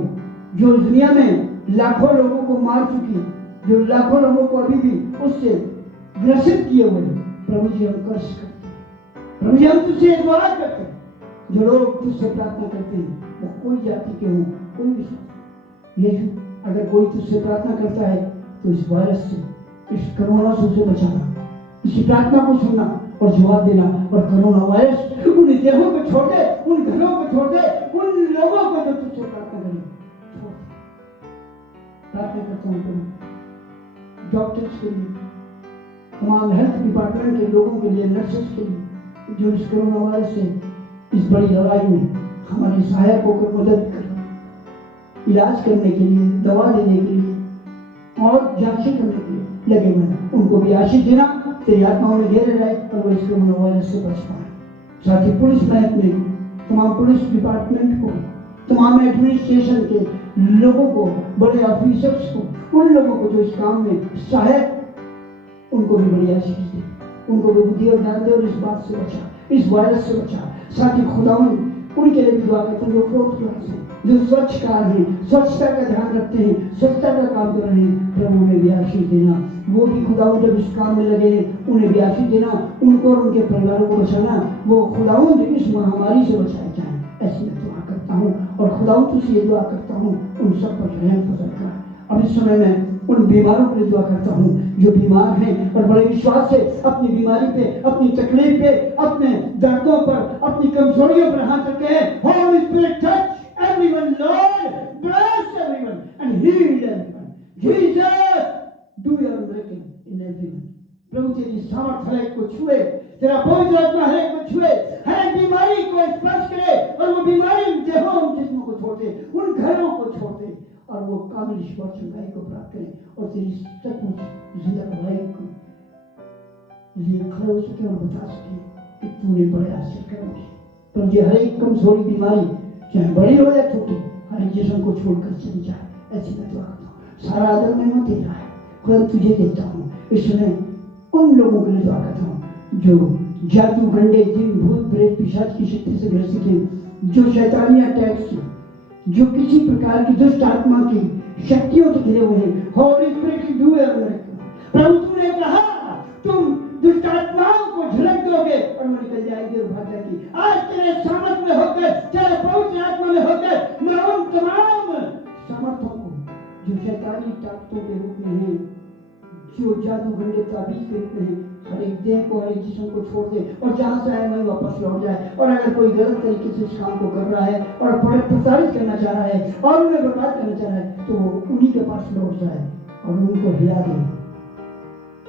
जो दुनिया में लाखों लोगों को मार चुकी, जो लाखों लोगों को अभी भी उससे ग्रसित किए हुए, प्रभु जी हम कर्ज करते हैं, प्रभु जी हम तुझसे दुआ करते हैं। जो लोग तुझसे प्रार्थना करते हैं वो कोई जाति के हों, कोई भी जाति, यीशु अगर कोई तुझसे प्रार्थना करता है तो इस वायरस से, इस कोरोना से उसे बचाना, इसी प्रार्थना को सुनना और जवाब देना। और कोरोना वायरस उन देहों को छोड़ दे, उन घरों को छोड़ दे, उन लोगों को जो तुझसे प्रार्थना करें छोड़ दे। प्रार्थना करता हूँ प्रभु डॉक्टर्स के लिए, तमाम हेल्थ डिपार्टमेंट के लोगों के लिए, नर्सेस के लिए, जो इस कोरोना वायरस से इस बड़ी लड़ाई में हमारी सहायक होकर मदद कर, इलाज करने के लिए, दवा देने के लिए और जांचें करने के लिए लगे हुए हैं, उनको भी आशीष देना, तेरी आत्माओं में घेरे रहे और वो इस कोरोना वायरस से बच पाए। साथ ही पुलिस महकमे को, तमाम पुलिस डिपार्टमेंट को, तमाम एडमिनिस्ट्रेशन के लोगों को, बड़े ऑफिसर्स को, उन लोगों को जो इस काम में सहायक, उनको भी बड़ी आशीष दे, उनको भी बुद्धि और ज्ञान दे और इस बात से बचा, इस वायरस से बचा। साथ ही खुदावंद उनके लिए भी दुआ करते हैं जो फोर्थ क्लास हैं, जो स्वच्छकार हैं, स्वच्छता का ध्यान रखते हैं, स्वच्छता का काम कर रहे हैं, प्रभु उन्हें भी आशीष देना। वो भी खुदावंद जब इस काम में लगे हैं उन्हें भी आशीष देना, उनको और उनके परिवारों को बचाना, वो खुदावंद इस महामारी से बचाए जाएं, ऐसी मैं दुआ करता हूँ। और खुदावंद तुझसे ये दुआ करता हूँ उन सब पर रहम फजल कर। अब इस समय मैं उन बीमारों के लिए दुआ करता हूँ जो बीमार हैं और बड़े विश्वास से अपनी बीमारी पे, अपनी तकलीफ पे, अपने दर्दों पर, अपनी कमजोरियों पर हाथ रखे हैं। Holy Spirit, touch everyone, Lord, bless everyone and heal everyone. Jesus, do your miracle in everyone. प्रभु तेरी सामर्थ हर एक को छुए, तेरा पवित्र आत्मा हर एक को छुए, हर एक बीमारी को स्पर्श करे और वो बीमारी देहों जिस्मों को छोड़ दे, उन घरों को छोड़ दे और वो कामिल ईश्वर चंगाई को प्राप्त करें और तेरी सचमुच जिंदा गवाही को लिए खड़े हो सके और बता सके कि तूने बड़े आश्चर्य कर मुझे। पर ये हर एक कमजोरी बीमारी चाहे बड़ी हो या छोटी, हर एक जिस्म को छोड़कर चली जाए, ऐसी मैं दुआ करता हूँ। सारा आदर मैं तेरा है, खुदा तुझे देता हूँ। इसमें उन लोगों के लिए दुआ करता हूँ जो जादू, गंडे, जिन, भूत, प्रेत, पिशाच की शक्ति से ग्रसित हैं, जो शैतानी अटैक से, जो किसी प्रकार की दुष्ट आत्मा की शक्तियों से घिरे हुए हैं। Holy Spirit do your miracle. प्रभु तूने कहा तुम दुष्ट आत्माओं को झलक दोगे और वो निकल जाएगी और भाग जाएगी। आज तेरे सामर्थ में होकर, तेरे पवित्र आत्मा में होकर मैं उन तमाम सामर्थ्यों को जो शैतानी ताकतों के रूप में है, जो जादू, गंडे, ताबीज के रूप में है, हर एक देह को, हर एक जिस्म को छोड़ दे और जहाँ से आए वहीं वापस लौट जाए। और अगर कोई गलत तरीके से इस काम को कर रहा है और प्रसारित करना चाह रहा है और उन्हें बर्बाद करना चाह रहा है तो वो उन्हीं के पास लौट जाए और उनको हिला दे,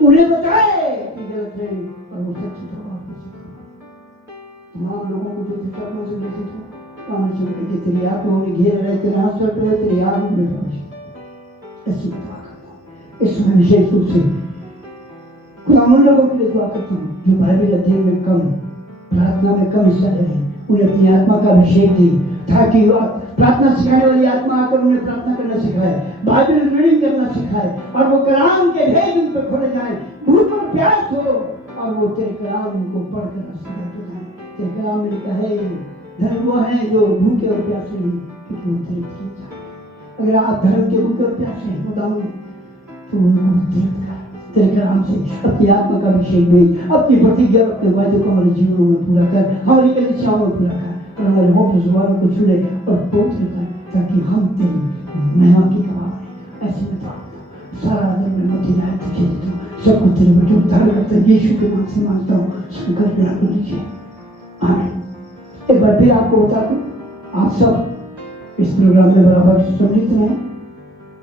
उन्हें बताए कि गलत है और वो सच्ची तमाम लोगों को जो दुष्टात्मा से ग्रसित हो, काम शुरू करके तेरी आत्मा उन्हें घेर रहे, तेरे हाथ सर पे तेरी आत्मा में प्रवेश। ऐसी दुआ करता हूँ इस समय विशेष रूप से खुदा उन लोगों के लिए दुआ करता हूँ जो बाइबल अध्ययन में कम, प्रार्थना में कम हिस्सा ले रहे हैं, उन्हें अपनी आत्मा का अभिषेक दी ताकि प्रार्थना सिखाने वाली आत्मा आकर उन्हें प्रार्थना करना सिखाए, बाइबल रीडिंग करना सिखाए और वो कलाम के भेद उन पर खोले जाए, भूख और प्यास हो और वो तेरे कलाम को पढ़कर रास्ते जाते जाए। तेरे कलाम में लिखा है धर्म वो है जो भूखे और प्यासे नहीं, क्योंकि वो तेरे किए जाए। अगर आप धर्म के भूखे और प्यासे हैं बताऊँ तो उनको तीर्थ कर तेरे कलाम से अपनी आत्मा का अभिषेक में अपनी प्रतिज्ञा, अपने वायदों को हमारे जीवनों में पूरा कर, हमारी कलिसियाओं में पूरा कर और हमारे होठ जुबानों को छुले और पवित्र कर, ताकि हम तेरी महिमा की गवाह बने। ऐसे में तो सारा आदर में मत दिलाए तुझे देता हूँ, सब कुछ तेरे बेटे उद्धार करता है यीशु के नाम से मांगता हूँ, शंकर के नाम लीजिए, आमीन। एक बार फिर आपको बता दूं, आप सब इस प्रोग्राम में बराबर सम्मिलित रहें,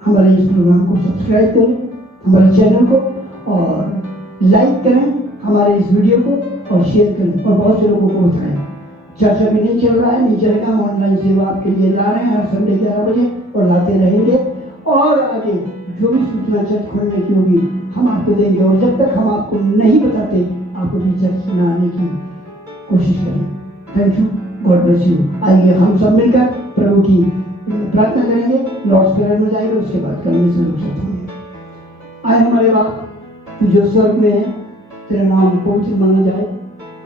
हमारे इस प्रोग्राम को सब्सक्राइब करें, हमारे चैनल को और लाइक करें हमारे इस वीडियो को और शेयर करें और बहुत से लोगों को बताएं। चर्चा भी नहीं चल रहा है, नहीं चलेगा, हम ऑनलाइन सेवा आपके लिए ला रहे हैं हर संडे 11 बजे और लाते रहेंगे और आगे जो भी सूचना चर्च खोलने की होगी हम आपको देंगे और जब तक हम आपको नहीं बताते आपको भी चर्च में आने की कोशिश करें। Thank you, God bless you. आइए हम सब मिलकर प्रभु की प्रार्थना करेंगे, लॉर्ड्स प्रेयर में जाएंगे, उसके बाद करने से रुक सकते हैं। आए हमारे बाप तू जो स्वर्ग में है, तेरा नाम पवित्र माना जाए,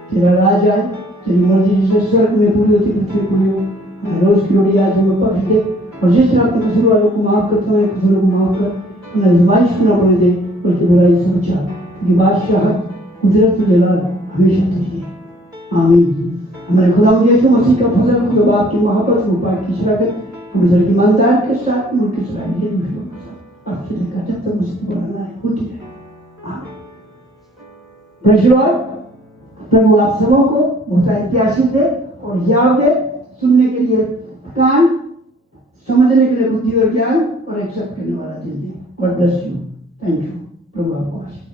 तेरा राज आए, तेरी मर्जी जिसे स्वर्ग में पूरी होती पृथ्वी पूरी हो। रोज की रोटी आज हमें बख्श दे, और जिस तरह अपने कसूर वालों को माफ करता है, कसूरों को माफ कर, उन्हें आजमाइश में न पड़ने दे, बल्कि बुराई से बचा, क्योंकि बादशाह कुदरत जलाल हमेशा तेरी है। आमीन। हमारे खुदा यीशु मसीह का फजल, खुदा बाप की मोहब्बत, वो पाक की शराकत हम इधर ईमानदार के साथ, मुल्क के साथ, ये दूसरों के साथ आपसे लेकर जब तक मुझसे बनाना है होती रहे। आमीन। Praise Lord. प्रभु आप सबों को बहुत आशीष दे और याद दे, सुनने के लिए कान, समझने के लिए बुद्धि और ज्ञान, और एक्सेप्ट करने वाला दिल दे। God bless you. Thank you. प्रभु आपको आशीष